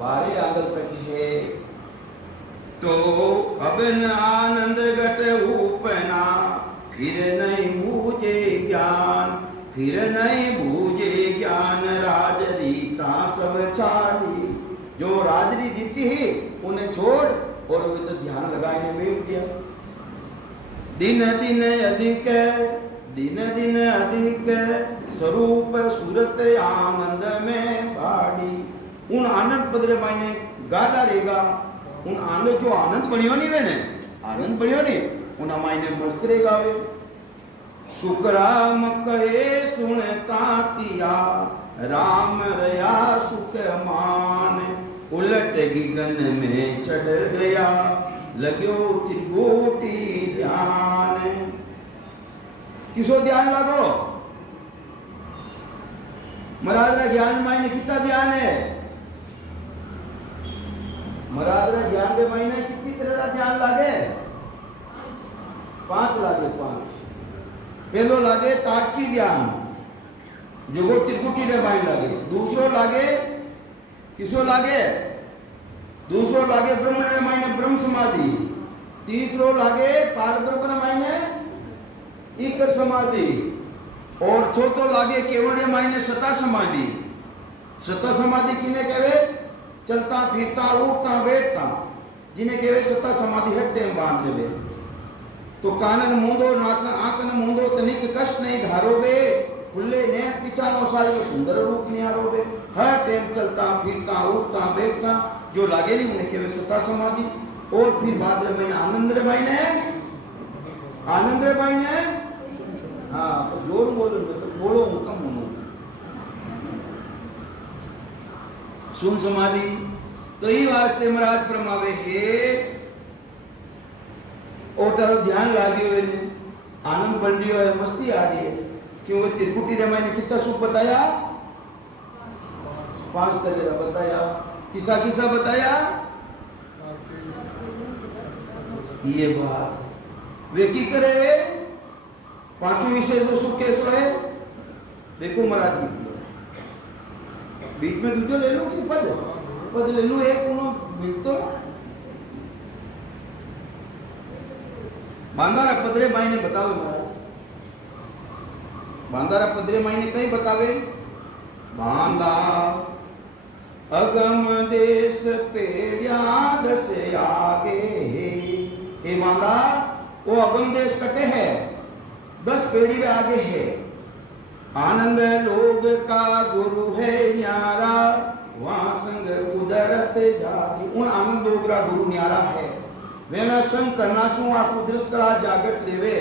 12 आंगल तक है तो अब न आनंद घट उपना फिर नहीं बूझे ज्ञान राजरी जीता सब छाड़ी। जो राजरी जीती ही उन्हें छोड़ और वे तो ध्यान लगाने में बैठ गया। दिन दिन अधिक स्वरूप सूरत आनंद में बाड़ी। उन आनंद पदरे मायने गाला रहेगा। उन आनंद जो आनंद बनियो नहीं वे ने आनंद बनियो नहीं उन मायने मस्त रहेगा वे। शुक्राम कहे सुनता तिया राम रया सुख मान। उलट गगन में चढ़ गया लग्यो त्रिकोटि ध्यान। किसो ध्यान लगो महाराज रा ज्ञान मायने कितना ध्यान है। महाराज रा ज्ञान के मायने कितनी तरह का ध्यान लागे। 5 लागे 5। पहलो लागे ताटकी ज्ञान जो त्रिकुटी रे मायने लागे। दूसरो लागे किसो लागे दूसरो लागे ब्रह्म रे मायने ब्रह्म समाधि। तीसरो लागे पार ब्रह्म रे मायने एक समाधि। और चौथो लागे केवल रे मायने सता समाधि। सता समाधि किने कहवे चलता फिरता उठता बैठता जिन्हें कहवे सता समाधि हटते हम बांध लेवे। तो कानन मूंदो नाकन आंकन मूंदो तनिक कष्ट नहीं धारोबे। खुले नैन पिछानो सायो सुंदर रूप निहारोबे। हर टाइम चलता फिरता उठता बैठता जो लागे नहीं उन्हें कहवे सता समाधि। और फिर भाद्र महीने आनंद रे महीने हाँ तो जोर बोलो तो बोलो हुक्म मनो सुन समाधि। तो ये वास्ते महाराज परमावे हे और तारो ध्यान लागे हुए ने आनंद बन रही है मस्ती आ रही है। क्योंकि त्रिकुटी रे मैंने कितना सुख बताया 5 तरह का बताया। किसा किसा बताया ये बात वे की करे 5 विषय जो सुख कैसो है देखो महाराज जी बीच में दूसरे ले लो कि पद ले लो एक उनो मिलतो बांधारा पदरे मायने बतावे महाराज। बांधारा पदरे मायने कहीं बतावे बांधा अगम देश पेड़िया दस आगे। हे बांधा वो अगम देश कटे है 10 पेड़ी में आगे है। आनंद लोग का गुरु है न्यारा वहां संग कुदरत जागी। उन आनंद लोग का गुरु न्यारा है वेना संग करना सु आ कुदरत का जागत लेवे।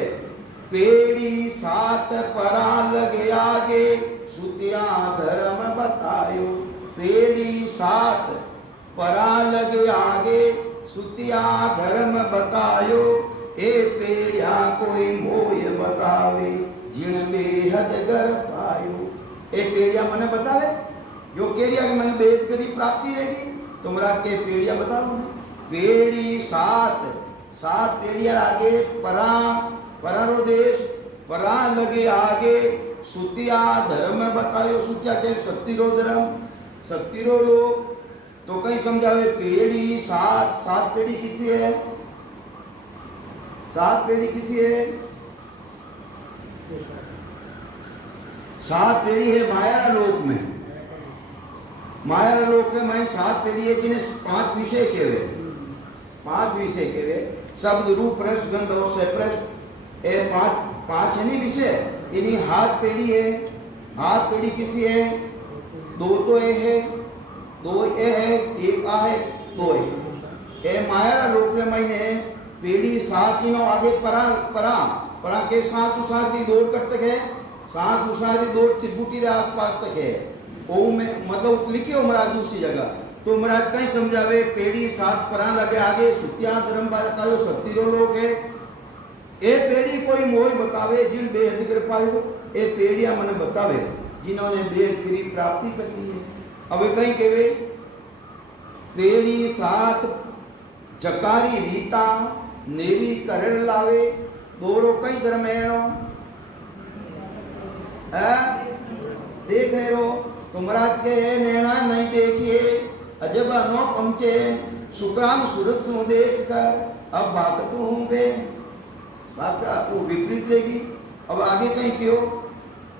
पेड़ी 7 परा लगे आगे सुतिया धर्म बतायो। पेड़ी 7 परा लगे आगे सुतिया धर्म बतायो। ए पेड़िया कोई मोय बतावे जिन बेहद गर पायो। ए पेड़िया मने बतावे जो केरिया के मन बेहद करी प्राप्ति रहेगी। तो महाराज के पेड़िया बताओ पेड़ी 7 पेड़िया आगे परारो देश परा लगे आगे सुतिया धर्म बतायो। सुतिया के शक्तिरो धर्म शक्तिरो लोग। तो कहीं समझावे पेड़ी 7 पेड़ी किसी है 7 पेड़ी किसी है 7 पेड़ी है माया लोक में। माया लोक में माई 7 पेड़ी है जिन्हें 5 विषय केवे 5 विषय केवे शब्द रूप रस गंध और स्पर्श। ए 5 है नहीं विषय। इन्हीं हाथ पेड़ी है। हाथ पेड़ी किसी है 2 तो ए है 2 ए है 1 आ है 2 ए। ए माया लोक में मायने पेड़ी 7 इनो आगे परा के सांस उसारी दौड़ कर तक है। सांस उसारी दौड़ त्रिकुटी के आसपास तक है। ओम में मतलब लिखियो महाराज दूसरी जगह। तो महाराज कहीं समझावे पेड़ी 7 परा लगे आगे सुतिया धर्म बतायो शक्तिरो लोग है। ए पेड़ी कोई मोह बतावे जिन बेहद कृपायो। ए पेड़िया मने बतावे जिन्होंने बेहद गिरी प्राप्ति कर ली है। अब कहीं कहवे पेड़ी 7 जकारी रीता नेवी कर लावे दोरो कई धर्मेणो है देखने रो। तो महाराज के नैना नहीं देखिए अजब अनो पहुंचे सुकाम सूरत सो देख कर अब भागत हूं बे बात आपको विपरीत लेगी। अब आगे कहीं क्यों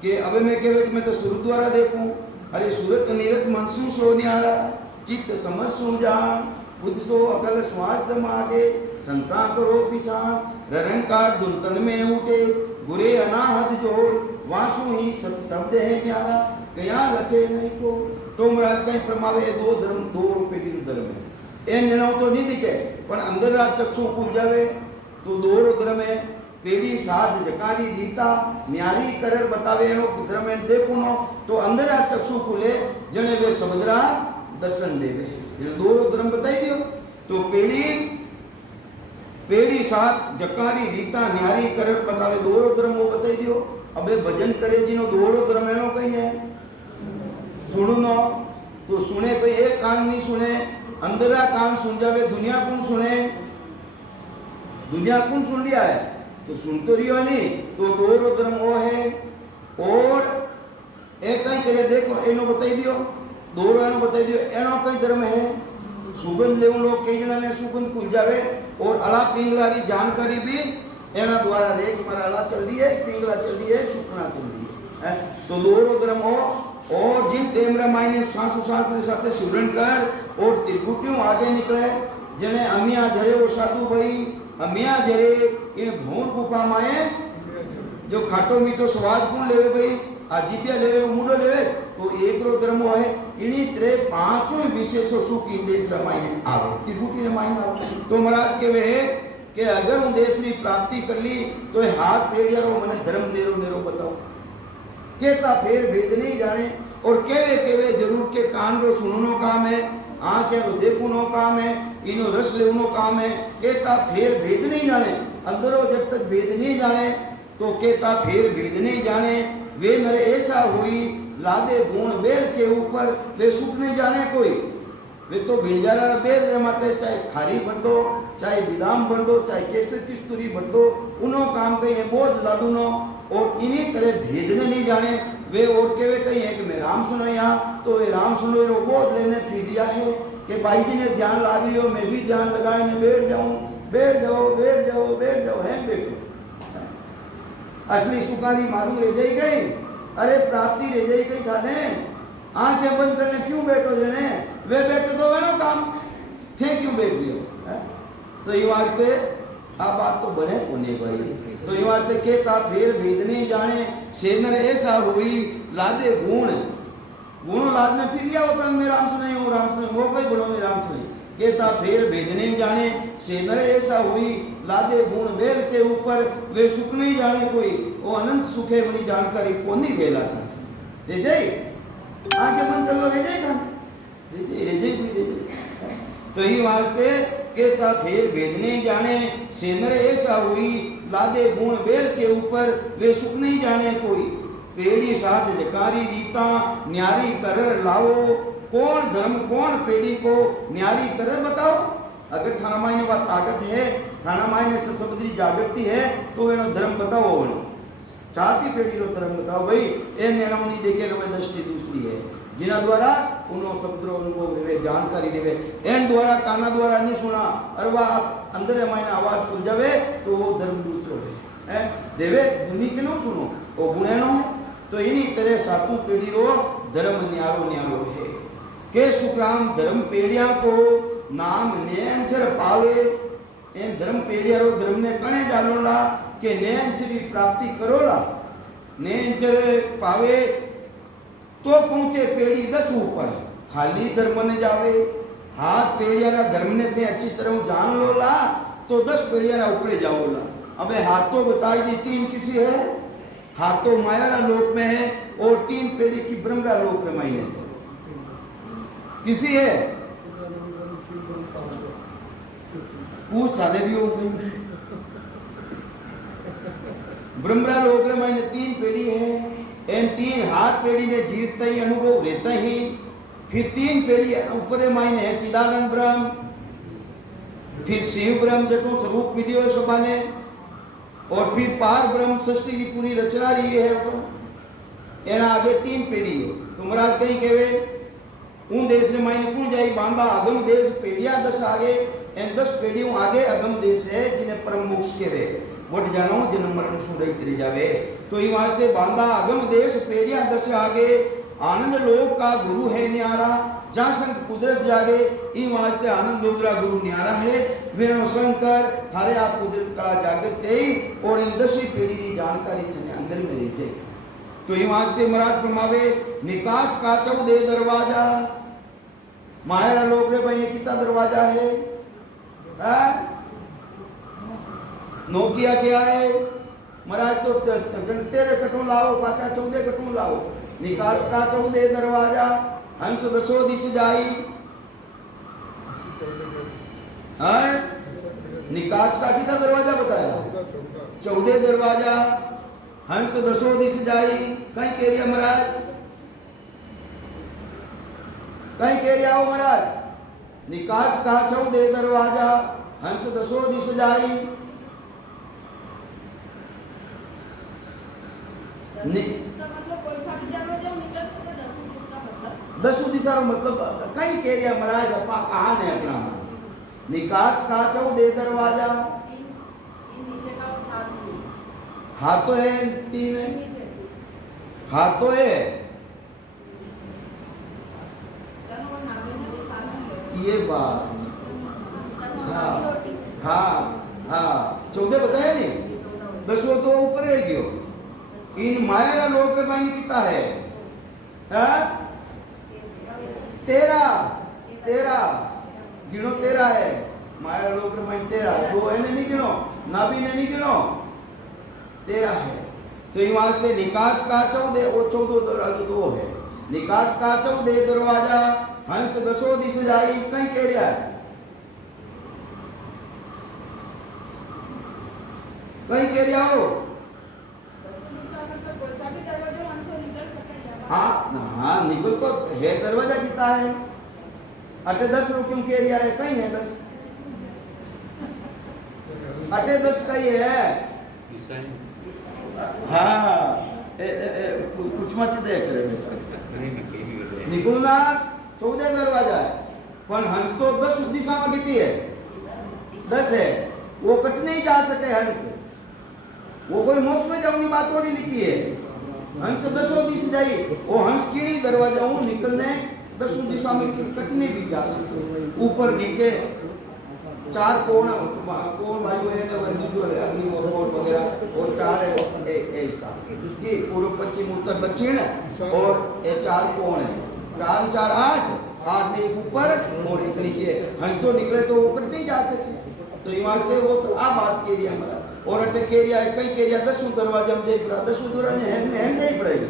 कि अब मैं कह मैं तो सूरत द्वारा देखूं अरे सूरत नीरत मनसू सो न्यारा चित्त समझ सो जान बुद्ध सो अकल श्वास दम आगे संता करो पिछान ररंकार दुल्तन में उठे गुरे अनाहत जो वासु ही शब्द है न्यारा कया लखे नहीं को तो महाराज कहीं प्रमावे दो धर्म दो पेटी धर्म है ए निर्णय तो नहीं दिखे पर अंदर रात चक्षु खुल जावे तो दो धर्म है पेड़ी साध जकारी रीता न्यारी करर बतावे एनो धर्म है देखो नो तो अंदर रात चक्षु खुले जने वे समुद्रा दर्शन देवे ये दो धर्म बताई दियो तो पेड़ी साथ जकारी रीता न्यारी करर बतावे दो धर्म वो बताई दियो अबे भजन करे जिनो दो धर्म एनो कही है सुनो तो सुने कोई एक कान नहीं सुने अंदरा कान सुन जावे दुनिया कौन सुने दुनिया कौन सुन लिया है तो सुन तो रही हो नहीं तो दो धर्म वो है और एक कहीं करे देखो एनो बताई दियो दो एनो बताई दियो एनो कई धर्म है सुगंध लेव लोग कई जना ने सुगंध खुल जावे और अला पिंगलारी जानकारी भी एना द्वारा रेख पर अला चल रही है पिंगला चल रही है सुकना चल रही है तो दो धर्म हो और जिन टेमरा मायने सांसु शास्त्र साथे सिमरन कर और त्रिपुटियों आगे निकले जने अमिया जरे वो साधु भाई अमिया जरे इन भूर गुफा माए जो खाटो मीठो स्वाद कौन लेवे भाई आजीबिया लेवे मुंडो लेवे तो एक रो धर्म है इन्हीं त्रे पांचों विशेषों सुख इन देश रमायने आवे त्रिपुटी रमायने आवे तो महाराज के वे कि अगर उन देश की प्राप्ति कर ली तो हाथ पेड़िया रो मने धर्म नेरो नेरो बताओ केता फेर भेद नहीं जाने और केवे केवे जरूर के कान रो सुननो काम है आंखें रो देखनो काम है इनो रस लेनो काम है केता फेर भेद नहीं जाने अंदरो जब तक भेद नहीं जाने तो केता फेर भेद नहीं जाने वे नरे ऐसा हुई लादे गुण बेल के ऊपर वे सुख नहीं जाने कोई वे तो भिंजारा बेल रमाते चाहे खारी भर दो चाहे बिदाम भर दो चाहे केसर किस्तूरी भर दो उनो काम कहीं है बोझ लादू नो और इन्हीं तरह भेदने नहीं जाने वे और के वे कहीं है कि मैं राम सुनो यहाँ तो वे राम सुनो रो बोझ लेने फिर दिया है कि भाई जी ने ध्यान लाग लियो मैं भी ध्यान लगाए मैं बैठ जाऊं बैठ जाओ बैठ जाओ बैठ जाओ है बैठो असली सुखारी मालूम रह जाई गई अरे प्राप्ति रह जाई गई था ने आंखें बंद करने क्यों बैठो जने वे बैठे तो वे काम थे क्यों बैठ लियो तो ये वास्ते आ बात तो बने कोने भाई तो ये वास्ते केता फेर भेद नहीं जाने सेनर ऐसा हुई लादे गुण गुण लाद में फिर लिया होता मैं राम से नहीं हूँ राम से नहीं वो भाई बड़ो में राम से नहीं केता फेर भेद नहीं जाने सेनर ऐसा हुई लादे गुण बेल के ऊपर वे सुख नहीं जाने कोई वो अनंत सुखे बनी जानकारी को नहीं देला था रे जय आगे मन कर लो रे जय था रे जय भी रे जय तो ये वास्ते केता फेर भेद नहीं जाने सेनर ऐसा हुई लादे गुण बेल के ऊपर वे सुख नहीं जाने कोई पेड़ी साध जकारी रीता न्यारी करर लाओ कौन धर्म कौन पेड़ी को न्यारी करर बताओ अगर थाना मायने बात ताकत है थाना मायने समुद्री जागृति है तो वे धर्म बताओ चाहती पेड़ी रो धर्म बताओ भाई ए नेणवनी देखे रो दृष्टि दूसरी है जिना द्वारा उनो शब्दों उनको वे जानकारी देवे एन द्वारा काना द्वारा नहीं सुना और वह अंदर मायने आवाज खुल जावे तो वो धर्म दूसरो है देवे दुनी के नो सुनो वो गुणेनो है तो इन्हीं तरह सातु पेड़ी रो धर्म न्यारो न्यारो है के सुखराम धर्म पेड़िया को नाम नेंचर पावे ए धर्म पेड़िया रो धर्म ने कने डालोला के नेंचरी प्राप्ति करोला नेंचर पावे तो पहुंचे पेड़ी 10 ऊपर खाली धर्म ने जावे हाथ पेड़िया धर्म ने थे अच्छी तरह जान लो ला तो 10 पेड़िया ऊपरे जाओ ला अबे हाथ तो बताई दी 3 किसी है हाथ तो मायारा लोक में है और 3 पेड़ी की ब्रह्मरा लोक में माई है किसी है पूछ साले भी हो गई ब्रह्मरा लोक में माई 3 पेड़ी है इन 3 हाथ पेड़ी ने जीतता ही अनुभव रहता ही फिर 3 पेड़ी ऊपर मायने है चिदानंद ब्रह्म फिर शिव ब्रह्म जटो स्वरूप मिलियो है सभा ने और फिर पार ब्रह्म सृष्टि की पूरी रचना रही है एना आगे 3 पेड़ी है तो महाराज कहीं कहवे उन देश ने मायने कौन जाई बांधा अगम देश पेड़िया 10 आगे इन 10 पेड़ियों आगे अगम देश है जिन्हें परम मोक्ष कहवे वट जानो जिन मरण सुरई चली जावे तो ये वास्ते बांधा अगम देश पेड़िया 10 आगे आनंद लोक का गुरु है न्यारा, जहाँ संग कुदरत जागे ई वास्ते आनंद लोकरा गुरु न्यारा है। वेनो शंकर थारे आप कुदरत का जागृत है और इन 10वीं पीढ़ी की जानकारी थने अंदर में रही है। तो ई वास्ते महाराज फरमावे निकास का 14 दरवाजा। माया लोक रे भाई ने कितना दरवाजा है? नोकिया क्या है महाराज? तो तेरे कटों लाओ, पाचा 14 कटों लाओ। निकास का 14 दरवाजा, हंस 10 दिस जाई। निकास का कितना दरवाजा बताया? 14 दरवाजा, हंस 10 दिस जाई। कहीं कह रही महाराज? कहीं कह रही हो महाराज? निकास का 14 दरवाजा, हंस 10 दिस जाई। दसों दिशा मतलब कहीं कह रहा महाराज अपा कहा ने अपना निकास का 14 दरवाजा। हाथ तो है 3 है, हाथ तो है ये बात। हाँ हाँ हाँ 14 बताया नहीं, 10 तो ऊपर है क्यों? इन माया लोक में मायने कितना है? 13 गिनो 13 है माया लोक में 13। 2 है नहीं गिनो, नाभि ने नहीं गिनो, 13 है। तो ये वास्ते निकास का 14 और 14 दरवाजा 2 है। निकास का 14 दरवाजा, हंस 10 दिस जाई। कहीं कह रहा है? कहीं कह रहा हो? हाँ निकल तो है दरवाजा कितना है? अटे 10 क्यों कह रहा है? कहीं है 10, अटे 10 कहीं है। हाँ कुछ मत देख रहे बेटा, निकुलना 14 दरवाजा है पर हंस तो 10 दिशा में कितनी है? 10 है। वो कट नहीं जा सके हंस, वो कोई मोक्ष में जाऊंगी बात थोड़ी लिखी है। हंस 10 दिस जाई, वो हंस कीड़ी दरवाजा हूँ निकलने 10 दिशा में कटने भी जा सके। ऊपर नीचे 4 कोण वायु है जो है अग्नि और कोण वगैरह, और 4 है ऐसा ये पूर्व पश्चिम उत्तर दक्षिण, और ये 4 कोण है। 4 4 8 ने ऊपर और एक नीचे। हंस तो निकले तो वो कट नहीं जा सके। तो ये वास्ते वो तो आ बात के लिए हमारा और अटे के लिए कई के लिए 10 दरवाजा में जाए 10 दरवाजे हैं नहीं पड़ेगा।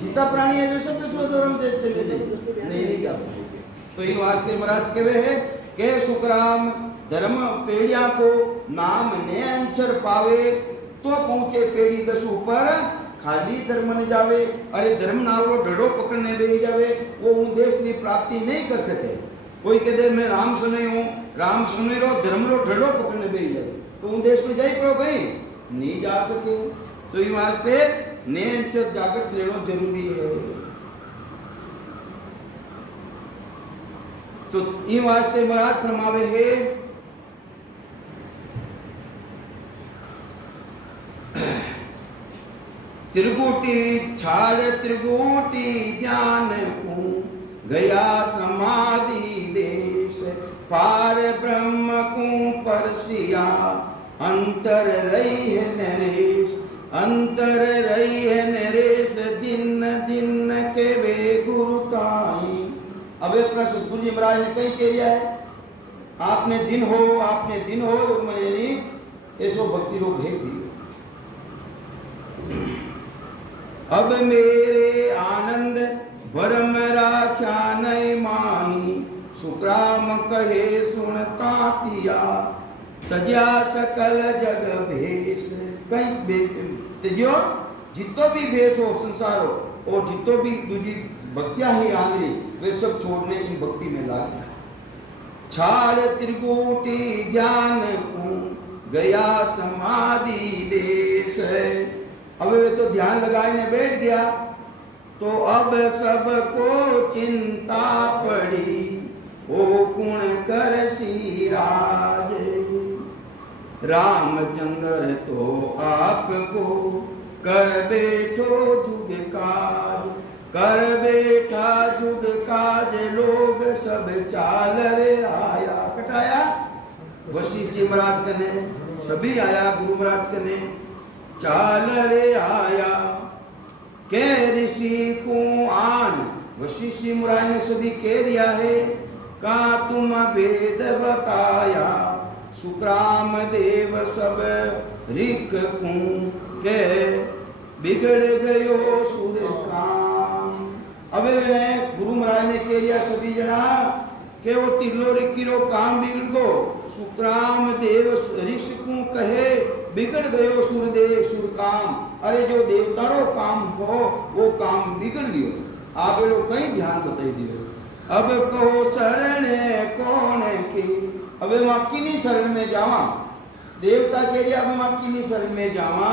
जितना प्राणी है जो सब 10 दरवाजे में चले जाए नहीं जा सकते। तो ये वास्ते महाराज कहवे है के सुखराम धर्म पेड़िया को नाम ने अंचर पावे तो पहुंचे पेड़ी 10 ऊपर खाली धर्म न जावे। अरे धर्म नावरो ढड़ो पकड़ने बे जावे वो उद्देश्य की प्राप्ति नहीं कर सके। कोई कहते मैं राम सुने हूँ, राम सुने रो धर्म रो ढड़ो पकड़ने बे जावे तो उद्देश्य में जाए प्रो भाई नहीं जा सके। तो ये वास्ते ने अंचर जागृत रहना जरूरी है। तो ये वास्ते महाराज फरमावे है त्रिगुटी छाड़ त्रिगुटी ज्ञान को गया समाधि देश पार ब्रह्म को परसिया अंतर रही है नरेश अंतर रही है नरेश दिन दिन के वे गुरु ताई। अब एक प्रश्न सतगुरु जी महाराज ने कहीं कह दिया है आपने दिन हो मरेली ऐसो भक्ति रो भेद दी। अब मेरे आनंद भरम राख्या नय माही सुक्राम कहे सुनता तिया तज्या सकल जग भेष। कई तज्यो जितो भी भेष हो संसार हो और जितो भी दूजी भक्तियां ही आंधी वे सब छोड़ने की भक्ति में लाग गया। छाड़ त्रिगुटी ध्यान गया समाधि देश है। अब वे तो ध्यान लगाए ने बैठ गया तो अब सबको चिंता पड़ी ओ कुण कर सिराज। रामचंद्र तो आपको कर बैठो जुग काज कर बैठा जुग काज लोग सब चाल रे आया। कटाया वशिष्ठ जी महाराज कने सभी आया, गुरु महाराज कने चाल रे आया। के ऋषि को आन, वशिष्ठ जी महाराज ने सभी कह दिया है, का तुम वेद बताया। सुक्राम देव सब रिक को के बिगड़ गयो सुर काम। अब गुरु महाराज ने कह दिया सभी जना के वो तिल्लो रिक्कीरो काम बिगड़ गो। सुक्राम देव ऋषि को कहे बिगड़ गयो सुर काम। अरे जो देवतारो काम हो वो काम बिगड़ गयो। आप लोग कहीं ध्यान बताई दियो। अब कहो शरण कौन की, अब वहां किन्हीं शरण में जावा। देवता के लिए अब वहां किन्हीं शरण में जावा,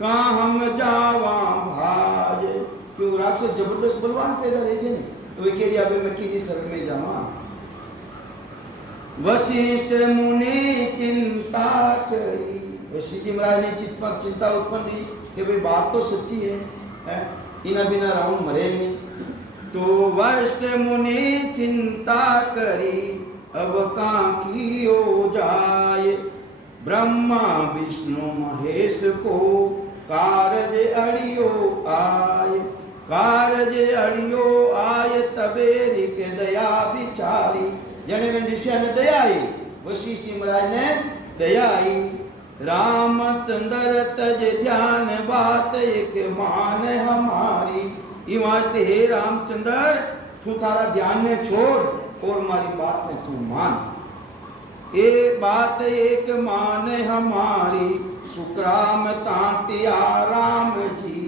कहाँ हम जावा भाज। क्यों राक्षस जबरदस्त बलवान पैदा रह गए, तो वे कह रही अब मैं किन्हीं शरण में जावा। वशिष्ठ मुनि चिंता करी, वशिष्ठ जी महाराज ने चिंता उत्पन्न दी कि भाई बात तो सच्ची है? इना बिना रावण मरे नहीं। तो वशिष्ठ मुनि चिंता करी, अब कहाँ की हो जाए। ब्रह्मा विष्णु महेश को कारज अड़ियो आय। कारज अड़ियो आय तबे रिक दया बिचारी। जने में ऋषि ने दया आई, वशिष्ठ जी महाराज ने दया आई। राम तंदर तज ध्यान बात एक मान हमारी। ये वास्ते हे रामचंद्र तू तारा ध्यान ने छोड़ और हमारी बात में तू मान। एक बात एक मान हमारी, सुक्राम तांतिया राम जी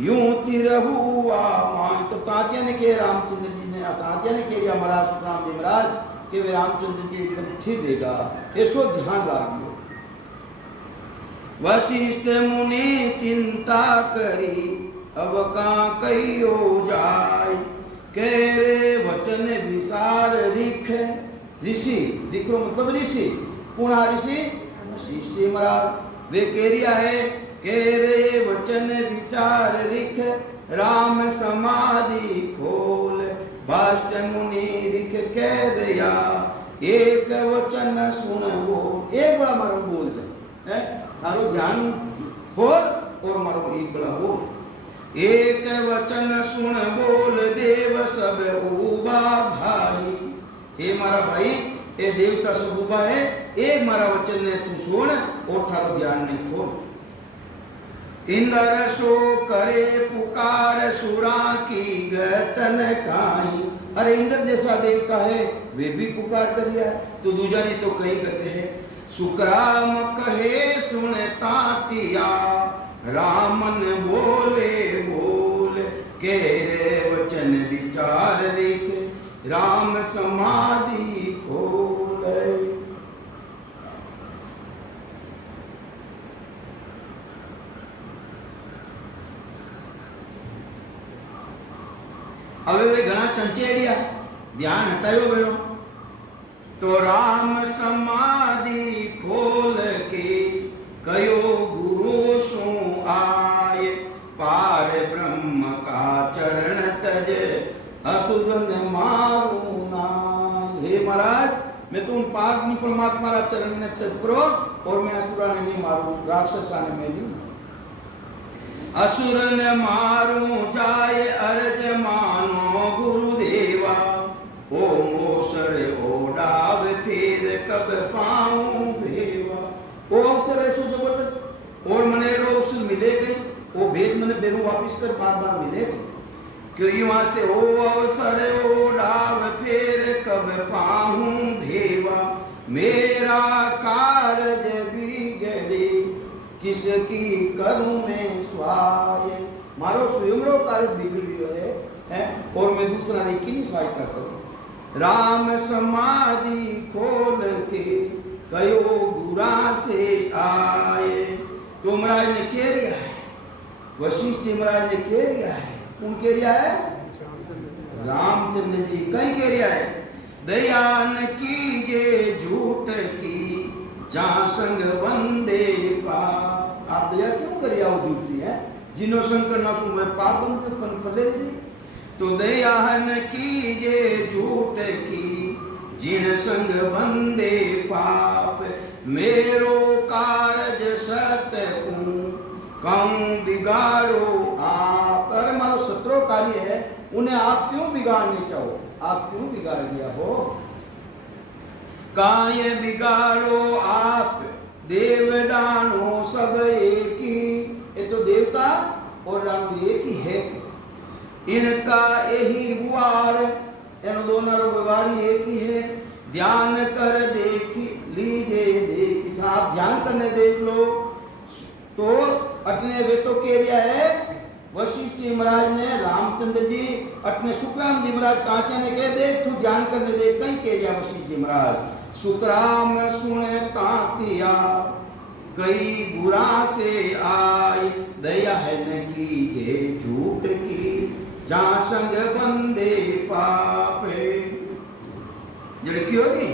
यूं तिरहुआ मान। तो तांतिया ने कहे रामचंद्र जी ने, तांतिया ने कह दिया महाराज सुक्राम जी महाराज कि वे रामचंद्र जी एकदम ठीक देगा, ऐसो ध्यान लागियो। वशिष्ठ मुनि चिंता करी, अब कहाँ कहियो जाय। कह रे वचन विसार रिख, ऋषि रिखो मतलब ऋषि, पुनः ऋषि वशिष्ठ जी महाराज वे कह रिया है, कह रे वचन विचार रिख राम समाधि खोल। भाष्ट मुनि रिख कह दिया, एक वचन सुन वो। एक बार मारो बोल जाए, थारो ध्यान खोल और मारो एक बड़ा बोल। एक वचन सुन बोल देव सब उबा भाई। हे मारा भाई, ये देवता सब उबा है, एक मारा वचन ने तू सुन और थारो ध्यान ने खोल। इंद्र सो करे पुकार सुरा की गतन काई। अरे इंद्र जैसा देवता है वे भी पुकार कर लिया है, तो दूजा ने तो कही कहते हैं। सुक्राम कहे सुनता तिया, रामन बोले बोल। कह रे वचन विचार लिख राम समाधि खोले। अब वे घना चंचेड़िया ध्यान हटायो बेड़ो। तो राम समाधि खोल के कयो गुरु सो आए। पार ब्रह्म का चरण तज असुर न मारू नाम। हे महाराज, मैं तो उन पाक परमात्मा का चरण ने तज करो और मैं असुरा ने नहीं मारू, राक्षसा ने मैं नहीं। असुर न मारू जाय अर्ज मानो गुरुदेवा। ओ मोसर ओडाव फिर कब पाऊं भेवा। ओ अवसर ऐसो जबरदस्त और मने अवसर मिलेगा, वो भेद मने बेरू वापिस कर बार बार मिलेगा। क्योंकि वास्ते ओ अवसर ओडाव फिर कब पाऊं भेवा। मेरा कारज बिगड़े किसकी करूं मैं स्वाय। मारो स्वयंरो कार्य बिगड़ है और मैं दूसरा ने की सहायता करूं। राम समाधि खोल के कयो गुरा से आए। तो महाराज ने कह रिया है, वशिष्ठ जी महाराज ने कह रिया है। कौन कह रिया है? रामचंद्र जी कहीं कह रिया है, दयान कीजे झूठ की जा संग वंदे पा। आप दया क्यों करिया वो झूठ रही है? जिनो शंकर ना सुन पाबंद पन पले जी तो दया न कीजे झूठ की जिन संग बंदे पाप मेरो कारज सत कहूं बिगाड़ो आप। अरे मारो सत्रो कार्य है उन्हें आप क्यों बिगाड़ने चाहो, आप क्यों बिगाड़ दिया हो। काय बिगाड़ो आप देव डानो सब एक ही, ये तो देवता और डानो एक ही है। इनका यही गुआर एनो दोनों व्यवहार एक ही है। ध्यान कर देखी लीजे देखी था, आप ध्यान करने देख लो तो अटने वे तो कह रहा है वशिष्ठ जी महाराज ने रामचंद्र जी अटने सुखराम जी महाराज कांचे ने कह दे तू ध्यान करने दे कहीं कह दिया वशिष्ठ जी महाराज। सुखराम सुने तांतिया कई बुरा से आई दया है न कीजे झूठ की जहां संग बंदे पापे। जड़की होगी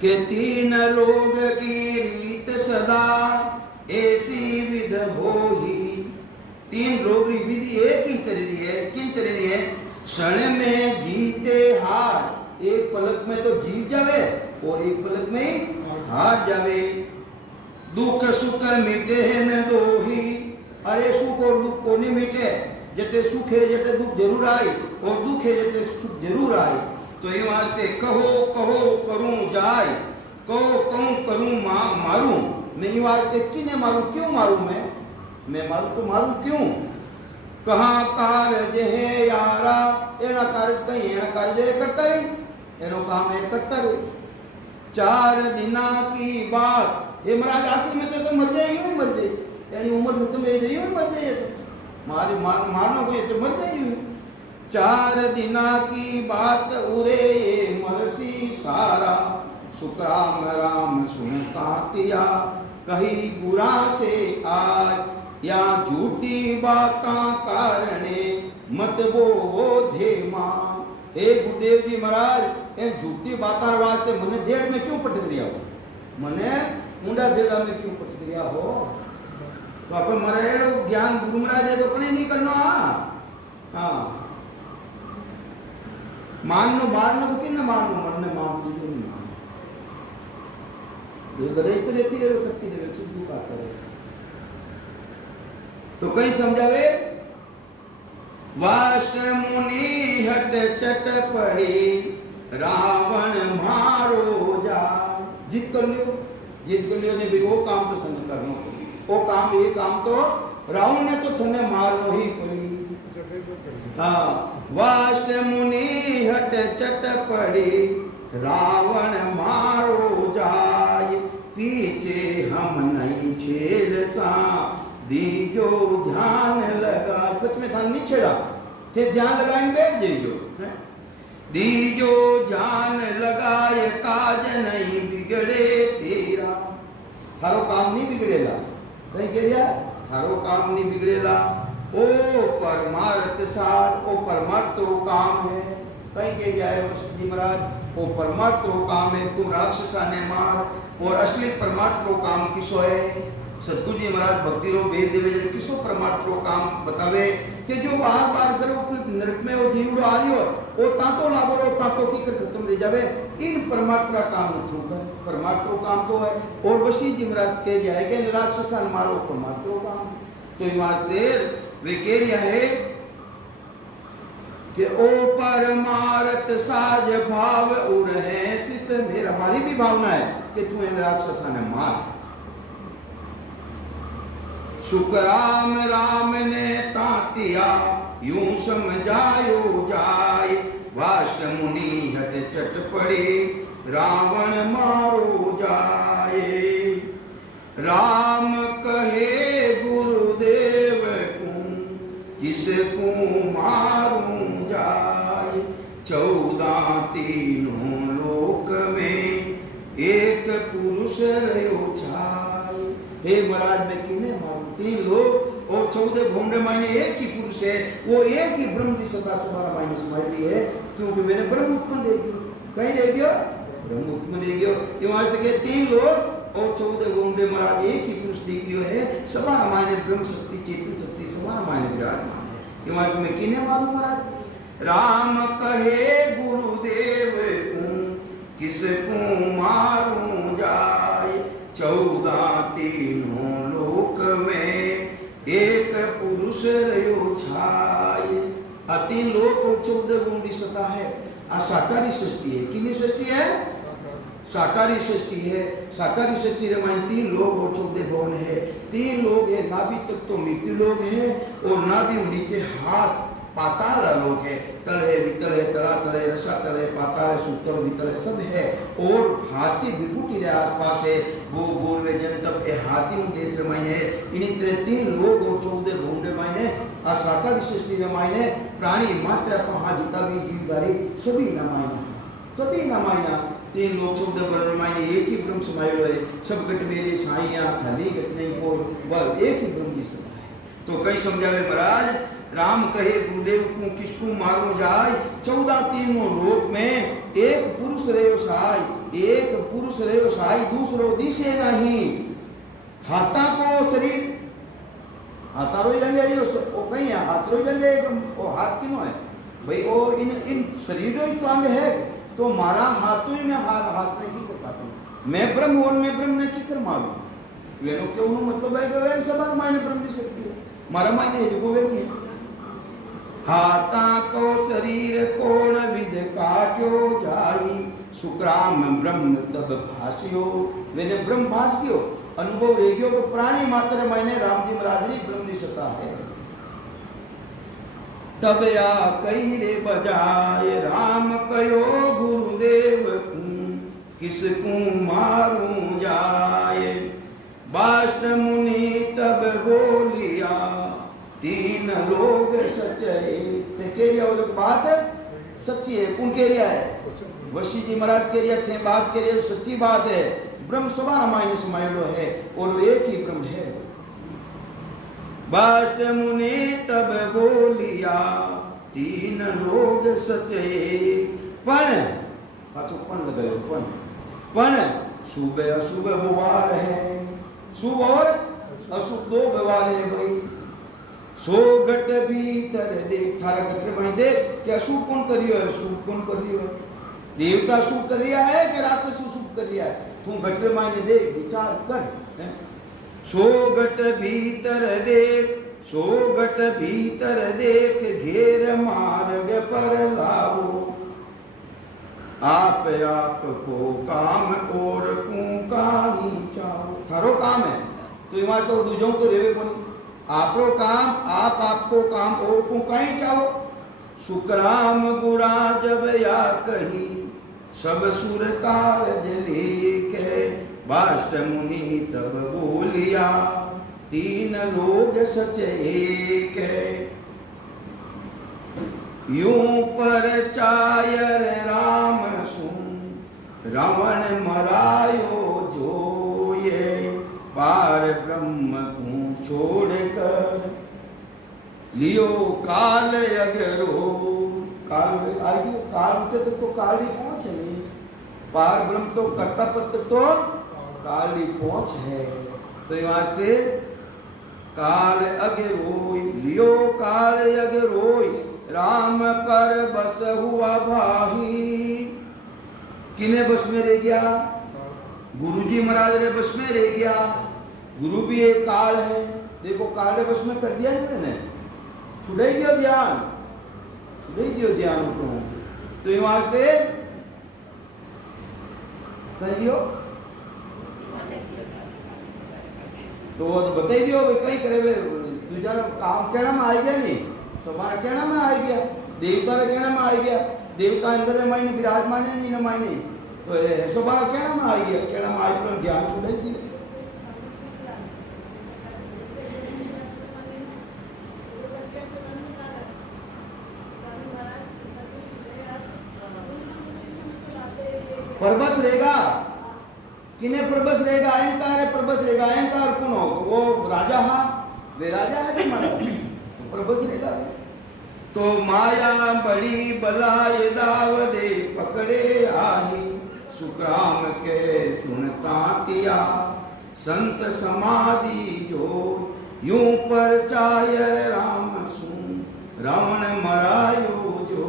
के तीन लोग की रीत सदा ऐसी विध हो ही। तीन लोग की विधि एक ही तरह है, किन तरह है, क्षण में जीते हार, एक पलक में तो जीत जावे और एक पलक में हार जावे। दुख सुख मिटे है न दो ही, अरे सुख और दुख को नहीं मिटे, जटे सुख है जटे दुख जरूर आए और दुख है जटे सुख जरूर आए। तो ये वास्ते कहो कहो करूं जाय, कहो कहूं करूं मारूं, मैं ये वास्ते किने मारूं, क्यों मारूं, मैं मारूं तो मारूं क्यों। कहाँ कार्य है यारा, एना कार्य कहीं एना कार्य है करता ही, एनो काम है करता रही। 4 दिना की बात हे महाराज आखिर में तो मर जाए, यूं ही मर जाए, यानी उम्र खत्म रह जाए, यूं ही मर जाए, तो मारना को तो मर जाए। 4 दिना की बात उरे ये मरसी सारा, सुखराम राम सुनता तिया कही गुरा से आज, या झूठी बातां कारणे मत बोधे मां। हे गुरुदेव जी महाराज ए झूठी बातां वास्ते मने देर में क्यों पटक दिया हो, मने ऊंडा देरा में क्यों पटक दिया हो। तो आप मरे ज्ञान गुरु महाराज है तो अपने नहीं करना। हाँ माननो मारनो तो किन मारनो, मन ने मान लीजिए नहीं मानो, ये दरेच रहती है करती रहे सुधी बात करे। तो कहीं समझावे वाष्ट मुनि हट चट पड़ी रावण मारो जा। जीत कर लियो, जीत कर लियो ने भी वो काम तो थने करना, वो काम ये काम तो रावण ने तो थने मारनो ही पड़ी। हाँ वाष्ट मुनि हट चट पड़ी रावण मारो जाय, पीछे हम नहीं छेड़ सा दीजो ध्यान लगा। कुछ में ध्यान नहीं छेड़ा थे, ध्यान लगाए बैठ जाइयो। दीजो ध्यान लगाए काज नहीं बिगड़े तेरा, थारो काम नहीं बिगड़ेला, कहीं कह दिया थारो काम नहीं बिगड़ेला। ओ परमार्थ सार, ओ परमार्थ रो काम है, कहीं कह दिया है वशिष्ठ जी महाराज ओ परमार्थ रो काम है, तुम राक्षसा ने मार। और असली परमार्थ रो काम किसो है, सतगुरु जी महाराज भक्ति रो वेद देवे किसो परमार्थ रो काम बतावे कि जो बार बार करो नरक में वो जीवड़ो आ रही हो वो तातो लाभो रो तातो की कर खत्म रह जावे। इन परमार्थ का काम न कर, परमार्थ रो काम तो है। और वशिष्ठ जी महाराज कह रहा है कि राक्षसा ने मारो परमार्थ रो काम। तो ये वास्ते वे कह रहा है कि ओ परमार्थ साज भाव उर है शिष मेरा, हमारी भी भावना है कि तुम्हें राक्षसा ने मार। सुखराम राम ने तातिया यूं समझायो जाय, वाष्ट मुनि हट चट पड़े रावण मारो जाए। राम कहे गुरुदेव को जिसको मारूं जाय, 14 तीनों लोक में एक पुरुष रहो छाय। हे महाराज मैं किने मारूं, 3 लोग और 14 भूमंडल मायने एक ही पुरुष है, वो एक ही ब्रह्म की सदा समारा मायने समाई है, क्योंकि मैंने ब्रह्म उत्पन्न दे दियो, कहीं दे दियो ब्रह्म उत्पन्न दे दियो। ये वहां से 3 लोग और 14 गोंडे महाराज एक ही पुरुष दीकरियो है सभा मायने ब्रह्म शक्ति चेतन शक्ति सभा मायने विराजमान है। ये वास्तव में किने मालूम महाराज राम कहे गुरुदेव किसको मारूं जाए 14 तीनों लोक में एक पुरुष रयो छाए। 3 लोक और 14 गुंडी सता है। साकारी सृष्टि है। किनी सृष्टि है? साकारी सृष्टि है। साकारी सृष्टि मान 3 लोग और 14 भवन है। 3 लोग है नाभि तक तो मृत्यु लोग है और नाभि नीचे हाथ पाताल लोग है। तल है वितल है तलातल है रसातल है पाताल है सुतल वितल है सब है और हाथी विभूति रे आसपास है वो बोलवे जनतप ए हाथी देश रे मायने है। इन्हीं तरह 3 लोग और 14 भूंडे मायने आ साकारी सृष्टि रे मायने प्राणी मात्र पहा जिता भी जीव बारे सभी ना मायना 3 लोग 14 वर्ण मायने एक ही ब्रह्म समायो है। सब गट मेरे साईया थाली गट नहीं को वह एक ही ब्रह्म की सभा है। तो कई समझावे महाराज राम कहे गुरुदेव को किसको मारो जाए 14 तीनों लोक में एक पुरुष रहो साई दूसरो दिशे नहीं। हाथा को शरीर हाथा रो जंगे ओ कहीं है हाथ रो जंगे ओ हाथ किनो है भाई ओ इन शरीरों तो अंग है तो मारा हाथों में हाथ में की कर पाता मैं ब्रह्म और मैं ब्रह्म ने की कर मालूम वेनो क्यों मतलब है कि वे सब मायने ब्रह्म दी सकती है मारा मायने है जो वे नहीं हाथा को शरीर कोण विद काट्यो जाई सुक्राम ब्रह्म तब भासियो मैंने ब्रह्म भास कियो अनुभव रह गयो तो प्राणी मात्र मायने राम जी महाराज ने ब्रह्म दी सत्ता है। तब या कई रे बजाए राम कयो गुरुदेव किसको मारूं जाए। बाष्ट मुनि तब बोलिया 3 लोग सच्चे केरिया वो बात है सच्ची है। कौन केरिया है? वशी जी महाराज केरिया थे बात केरिया सच्ची बात है। ब्रह्म सभा मायने समायलो है और एक ही ब्रह्म है। बाष्ट मुनि तब बोलिया 3 लोग सच्चे पण पाछो पण लगायो पण शुभ अशुभ व्यवहार है शुभ और अशुभ 2 व्यवहार है भाई। सो गट भीतर देख थारा गट में देख कि अशुभ कौन करियो है शुभ कौन करियो है। देवता शुभ कर रिया है कि राक्षस शुभ कर रिया है तू गट में देख विचार कर। सो गट भीतर देख घेर मार्ग पर लाओ आप को काम और को काही चाहो। थारो काम है तो इमा तो दूजों तो रेवे बोली आपरो काम आप आपको काम और को कहीं चाहो। सुकराम बुरा जब या कही सब सुर कारज लेके बाष्ट मुनि तब बोलिया 3 लोग सच एक यूं पर चायर राम सुन रावण मरायो जोये पार ब्रह्म को छोड़कर लियो काल अगरो। काल आगे काल के तो काल ही पहुंच है पार ब्रह्म तो कर्ता पद तो काल ही पहुंच है। तो ये वास्ते काल अगरोई लियो काल अगरोई राम पर बस हुआ भाही। किने बस में रह गया? गुरुजी महाराज ने बस में रह गया। गुरु भी एक काल है देखो काल ने बस में कर दिया नहीं मैंने छुड़ाई दियो ध्यान को। तो ये वास्ते कहियो तो वो तो बता दियो भाई कहीं करे दूसरा काम कहना में आ गया नहीं सवारा कहना में आ गया देवता रे कहना में आ गया देवता अंदर मायने विराजमान है नहीं न मायने तो सवारा कहना में आ गया कहना में आई पर ज्ञान छुड़ाई दियो। परबस रहेगा किने परबस रहेगा अहंकार है परबस रहेगा अहंकार कौन हो वो राजा हा वे राजा है तुम्हारा तो परबस रहेगा। तो माया बड़ी बलाय दाव दे पकड़े आई सुखराम के सुनता किया संत समाधि जो यूं पर चायर राम सुन रावण मरायो जो।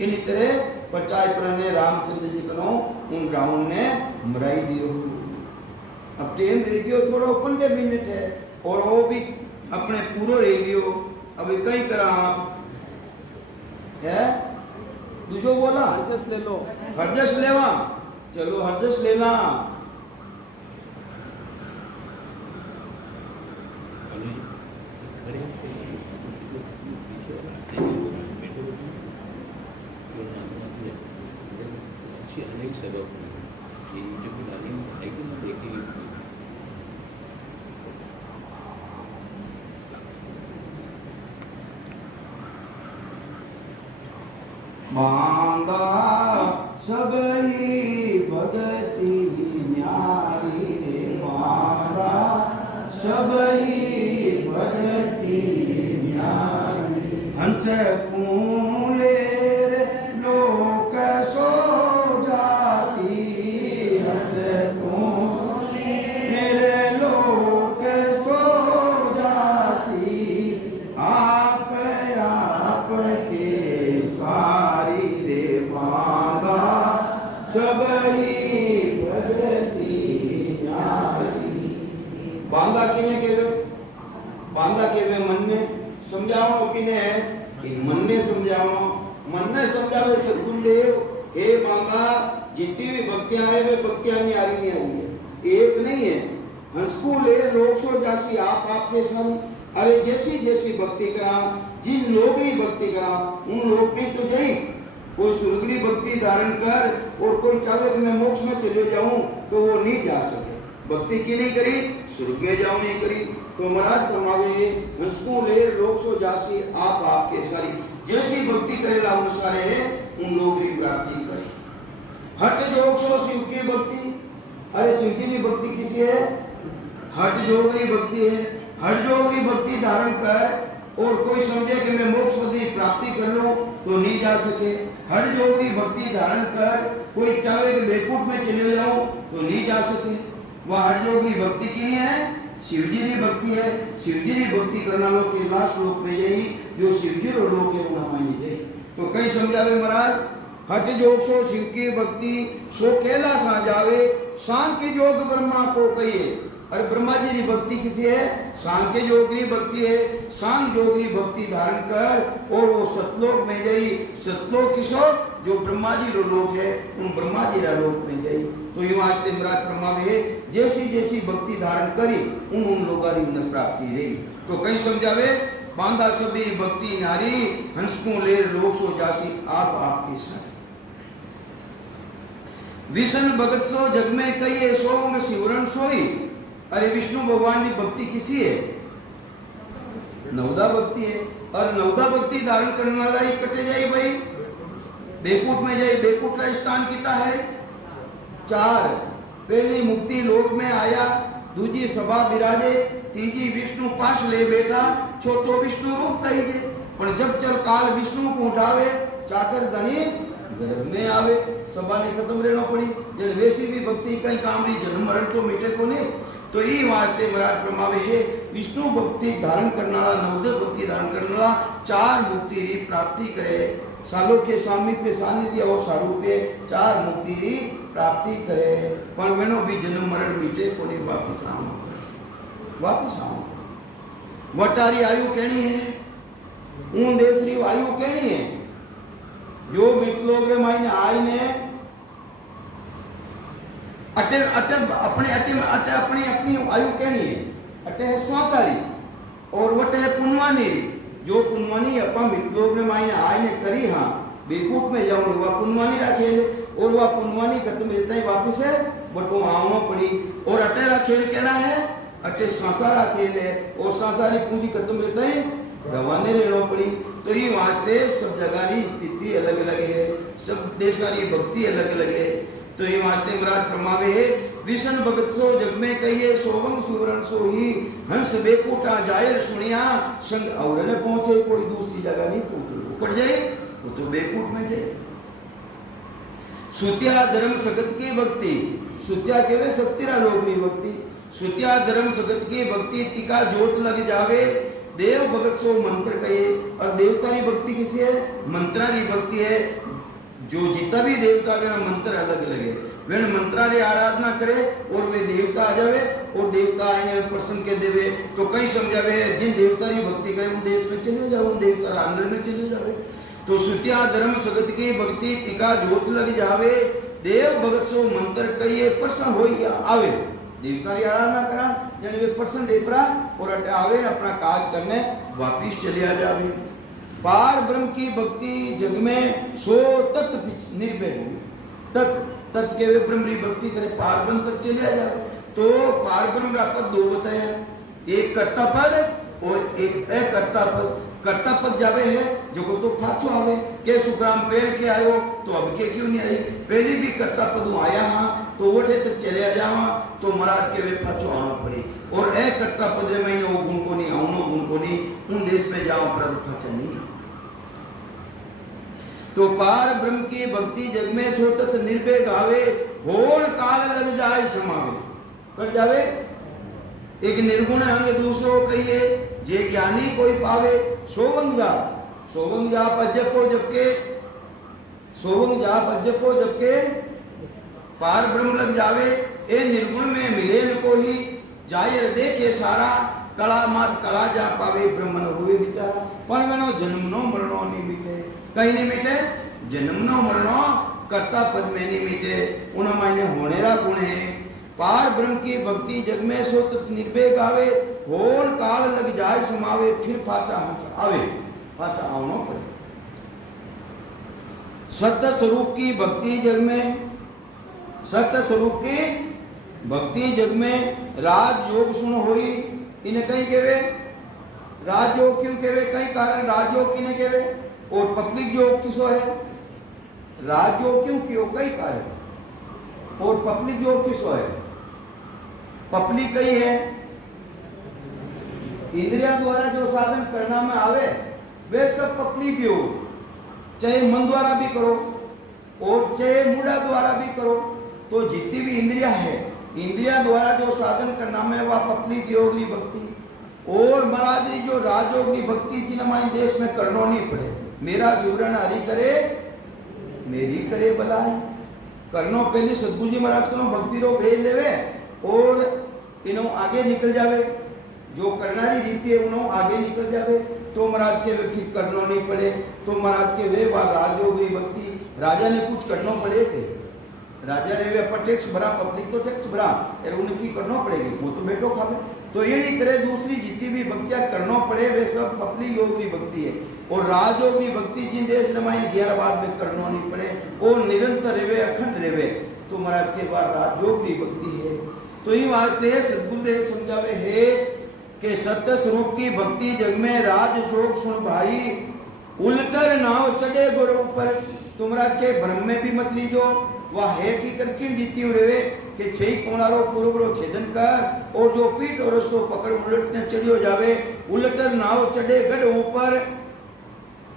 इन तरह परचाय पर ने रामचंद्र जी कनो उन रावण ने मराई दियो। अब टेम रह गयो थोड़ा 15 मिनट है और वो भी अपने पूरो रह गयो। अब कई करा है दूजो बोला हरजस ले लो, हरजस लेवा, चलो हरजस लेना। बांधा सबही भगति न्यारी रे बांधा सबही भगति न्यारी हंस कूलेर लोक सो जासी हंस कूलेर लोक सो जासी आप के सारी रे बांधा सबही भगति न्यारी। बांधा किने केवे? बांधा केवे मन ने समझावणो किने है कि मन ने समझावणो। मन ने समझावे सद्गुरुदेव हे बांधा जितनी भी भक्तियां है वे भक्तियां न्यारी न्यारी है, एक नहीं है। हंसको ले लोक सो जासी आप के सारी। अरे जैसी जैसी भक्ति करा जिन लोग ही भक्ति करा उन लोग में तो जाई। कोई सुरगली भक्ति धारण कर और कोई चाहे कि मैं मोक्ष में चले जाऊं तो वो नहीं जा सके। भक्ति की नहीं करी स्वर्ग में जाऊं नहीं करी तो महाराज फरमावे हंसको ले लोग सो जासी आप आपके सारी। जैसी भक्ति करेला उन सारे उन लोग की प्राप्ति करे। हट जोग सो शिव की भक्ति। अरे शिव की भक्ति किसी है? हट जोगरी भक्ति है। हट जोगरी भक्ति धारण कर और कोई समझे कि मैं मोक्ष पद की प्राप्ति कर लूं तो नहीं जा सके। हर जोगरी भक्ति धारण कर कोई चाहे कि बेकूफ में चले जाऊं तो नहीं जा सके। वह हर जोगरी भक्ति की नहीं है, शिवजी की भक्ति है। शिवजी की भक्ति करना लोग कैलाश लोक में जाई जो शिवजी रो लोक है उन्हें मानी जाए। तो कई समझावे महाराज हट जोग सो शिव की भक्ति सो कैलाश आ जावे सांख्य जोग ब्रह्मा को कहिए। अरे ब्रह्मा जी की भक्ति किसी है? सांख्य योग की भक्ति है। सांख्य योग की भक्ति धारण कर और वो सतलोक में जाई। सतलोक किसो जो ब्रह्मा जी रो लोक है उन ब्रह्मा जी रा लोक में जाई। तो ये वास्ते महाराज ब्रह्मावे जैसी जैसी भक्ति धारण करी उन उन लोगों की प्राप्ति रही। तो कहीं समझावे बांधा सभी भक्ति नारी हंसको ले लोक सो जासी आप आपके साथ। विष्णु भगत सो जग में कहिए सोंग शिवरण सोई। अरे विष्णु भगवान की भक्ति किसी है? नवदा भक्ति है। और नवदा भक्ति धारण करने वाला ही कटे जाए भाई बेकूफ में जाए। बेकूफ का स्थान कितना है? 4। पहली मुक्ति लोक में आया, दूजी सभा विराजे, तीजी विष्णु पास ले बैठा, चौथो विष्णु रूप कही जे। पर जब चल काल विष्णु को उठावे चाकर धनी गर्भ में आवे। सभा ने खत्म रहना पड़ी। जब वैसी भी भक्ति कहीं काम रही जन्म मरण तो मिटे को नहीं। तो ये वास्ते महाराज फरमावे है विष्णु भक्ति धारण करने वाला नवद भक्ति धारण करने वाला 4 मुक्ति री प्राप्ति करे। सालों के सामीप्य सानिध्य और सारूप्य 4 मुक्ति री प्राप्ति करे। पर वेनो भी जन्म मरण मिटे को नहीं वापिस आओ। वटारी आयु कहनी है ऊन देश री आयु कहनी है जो मित्रोग रे मायने आईने अटे अटे अपने अटे अटे अपनी अपनी आयु कहनी है। अटे है स्वासारी और वटे है पुनवानी। जो पुनवानी अपन मित्रोग रे मायने आईने करी हाँ बेकूफ में जाऊं वह पुनवानी रखेले और वह पुनवानी खत्म रहता है वापिस है बटो आवा पड़ी। और अटे रखेल कहना है अटे सांसारा खेल है और सांसारी पूंजी खत्म रहता है रवाने लेना पड़ी। तो ये वास्ते सब जगह की स्थिति अलग अलग है, सब देशा की भक्ति अलग अलग है। तो ये वास्ते महाराज फरमावे है विष्णु भगत सो जग में कहिए सोवंग सुवरण सो ही हंस बेकूटा जायर सुनिया संग और न पहुंचे कोई दूसरी जगह नहीं पहुंचे पड़ जाए वो तो बेकूट में जाए। सुत्या धर्म सगत की भक्ति, सुत्या केवे सत्तिरा लोगनी भक्ति, सुत्या धर्म सगत की भक्ति तिका जोत लग जावे, देव भगत सो मंत्र कहे। और देवतारी भक्ति किसी है? मंत्रारी भक्ति है। जो जितना भी देवता वे मंत्र अलग लगे, वे मंत्रारी आराधना करे और वे देवता आ जावे और देवता आने प्रसन्न के देवे। तो कहीं समझावे जिन देवतारी भक्ति करे उन देश में चले जाओ, उन देवता अंदर में चले जावे। तो सुत्या धर्म सगत की भक्ति तिका जोत लग जावे, देव भगत सो मंत्र कहिए प्रसन्न होई आवे। देवतारी आराधना करा यानी वे प्रसन्न देवरा और आवे अपना काज करने वापिस चले आ जावे। पार ब्रह्म की भक्ति जग में सो तत् निर्भय हुई। तत् के वे ब्रह्म की भक्ति करे पार ब्रह्म तक चले आ जावे। तो पार ब्रह्म का पद दो बताया, एक कर्ता पद और एक अकर्ता पद। कर्ता पद जावे है जो को तो फाचो आवे के सुखराम पैर के आयो तो अब के क्यों नहीं आई, पहले भी कर्ता पद आया हाँ तो ओठे तक चले आ जावा तो महाराज के वे फाचो आना पड़े। और अकर्ता पद में वो गुण को नहीं आउनो गुण को नहीं उन देश में जाओ अपराध फाचा नहीं। तो पार ब्रह्म की भक्ति जग में सोतत निर्भय गावे, होड़ काल लग जाए समावे। कर जावे एक निर्गुण अंग दूसरो कहिए, जे ज्ञानी कोई पावे सोवंग जाप अजपो जबके, सोवंग जाप अजपो जबके पार ब्रह्म लग जावे। ए निर्गुण में मिले न कोई, जाय देखे सारा कला मात कला जा पावे ब्रह्मन हुए विचारा। पर मनो जन्म नो मरणो नहीं मिटे, कहीं नहीं मिटे जन्म नो मरणो कर्ता पद में नहीं मिटे, उन मायने होनेरा गुण है। पार ब्रह्म की भक्ति जग में सो तत् निर्भय गावे, होड़ काल लग जाए समावे, फिर पाचा हंस आवे, पाचा आवनो पड़े। सत्य स्वरूप की भक्ति जग में, सत्य स्वरूप की भक्ति जग में राजयोग सुन होई। इन्हें कहीं केवे राजयोग क्यों केवे, कई कारण राजयोग किने केवे और पब्लिक योग किसो है। राजयोग क्यों क्यों कई कारण और पब्लिक योग किसो है। पब्लिक कई है इंद्रिया द्वारा जो साधन करना में आवे वे सब पब्लिक योग, चाहे मन द्वारा भी करो और चाहे मूढ़ा द्वारा भी करो। तो जितनी भी इंद्रिया है इंद्रिया द्वारा जो साधन करना में वह पब्लिक योगी भक्ति। और महाराज जो राजयोगी भक्ति थी ना देश में करनो नहीं पड़े, मेरा शिवरण हरि करे मेरी करे भलाई। करनो पहले सदगुरु जी महाराज को भक्ति रो भेज लेवे और इनो आगे निकल जावे, जो करनारी रीति है उन्हों आगे निकल जावे तो महाराज के वे फिर करनो नहीं पड़े। तो महाराज के वे बार राजयोगी भक्ति, राजा ने कुछ करनो पड़े के राजा रे अपन टैक्स भरा, पब्लिक तो टैक्स भरा यार उन्हें की करनो पड़ेगी, वो तो बेटो खावे। तो ये तरह दूसरी जितनी भी भक्तियां करनो पड़े वे सब पब्लिक योगी भक्ति है। और राजयोगी भक्ति जिन देश रमायण 11 बार में करनो नहीं पड़े और निरंतर रेवे अखंड रेवे तो महाराज के बाद राजयोगी भक्ति है। तो ये वास्ते सदगुरुदेव समझावे है कि सत्य स्वरूप की भक्ति जग में राज शोक सुन भाई, उल्टर नाव चढ़े गुरु ऊपर। तुम महाराज के भ्रम में भी मत लीजो, वह है कि करके जीती रेवे कि छई कोणारो पूर्वरो छेदन कर और जो पीठ और रसो पकड़ उलटने चढ़ियो जावे। उलटर नाव चढ़े गढ़ ऊपर,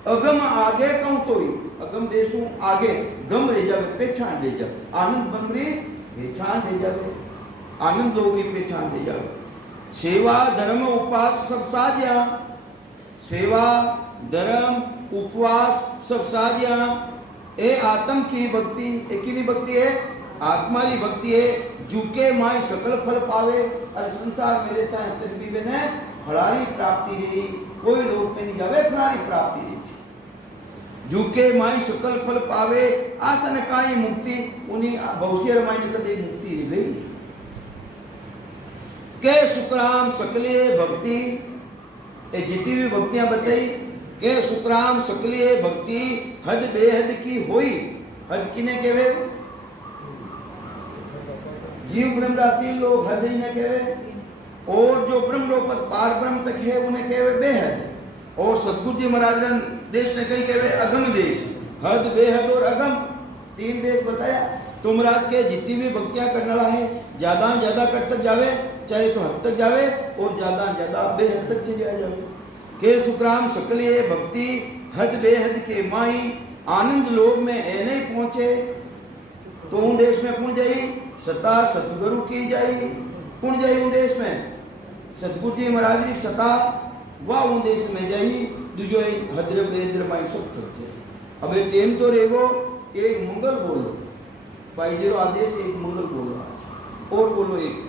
अगम आगे कम तो ही अगम देशु आगे गम रह जावे पहचान ले जावे, आनंद बमरी पहचान ले जावे, आनंद लोगरी पहचान ले जावे। सेवा धर्म उपवास सब साध्या, सेवा धर्म उपवास सब साध्या। ए आत्म की भक्ति, एक ही भक्ति है आत्मा की भक्ति है। झुके माई सकल फल पावे, और संसार में रहता है तर भी बने फलारी प्राप्ति रही, कोई लोक में नहीं जावे फलारी प्राप्ति रही। झुके माई सकल फल पावे, आसन काई मुक्ति, उन्हीं बहुशियर माई ने कदे मुक्ति रही। के सुखराम सकलिए भक्ति, ये जितनी भी भक्तियां बताई के सुखराम सकलिए भक्ति हद बेहद की होई। हद किने केवे जीव ब्रह्म राती लोग हद ही ने केवे, और जो ब्रह्म लोक पार ब्रह्म तक है उन्हें केवे बेहद। और सतगुरु जी महाराज देश ने कहीं केवे अगम देश, हद बेहद और अगम तीन देश बताया। तो महाराज के जितनी भी भक्तियां करने वाला है ज्यादा ज्यादा कट तक जावे, चाहे तो हद तक जावे और ज्यादा ज्यादा बेहद तक चले जावे। के सुखराम सकलिए भक्ति हद बेहद के माई, आनंद लोग में ए नहीं पहुंचे। तो उन देश में कौन जाई? सता सतगुरु की जाई। कौन जाई उन देश में? सतगुरु जी महाराज की सता वह उन देश में जाई। दूजो हद्र बेद्र माई सब थक जाए। अब एक टेम तो रेगो, एक मंगल बोलो भाई जीरो आदेश, एक मंगल बोलो आज और बोलो एक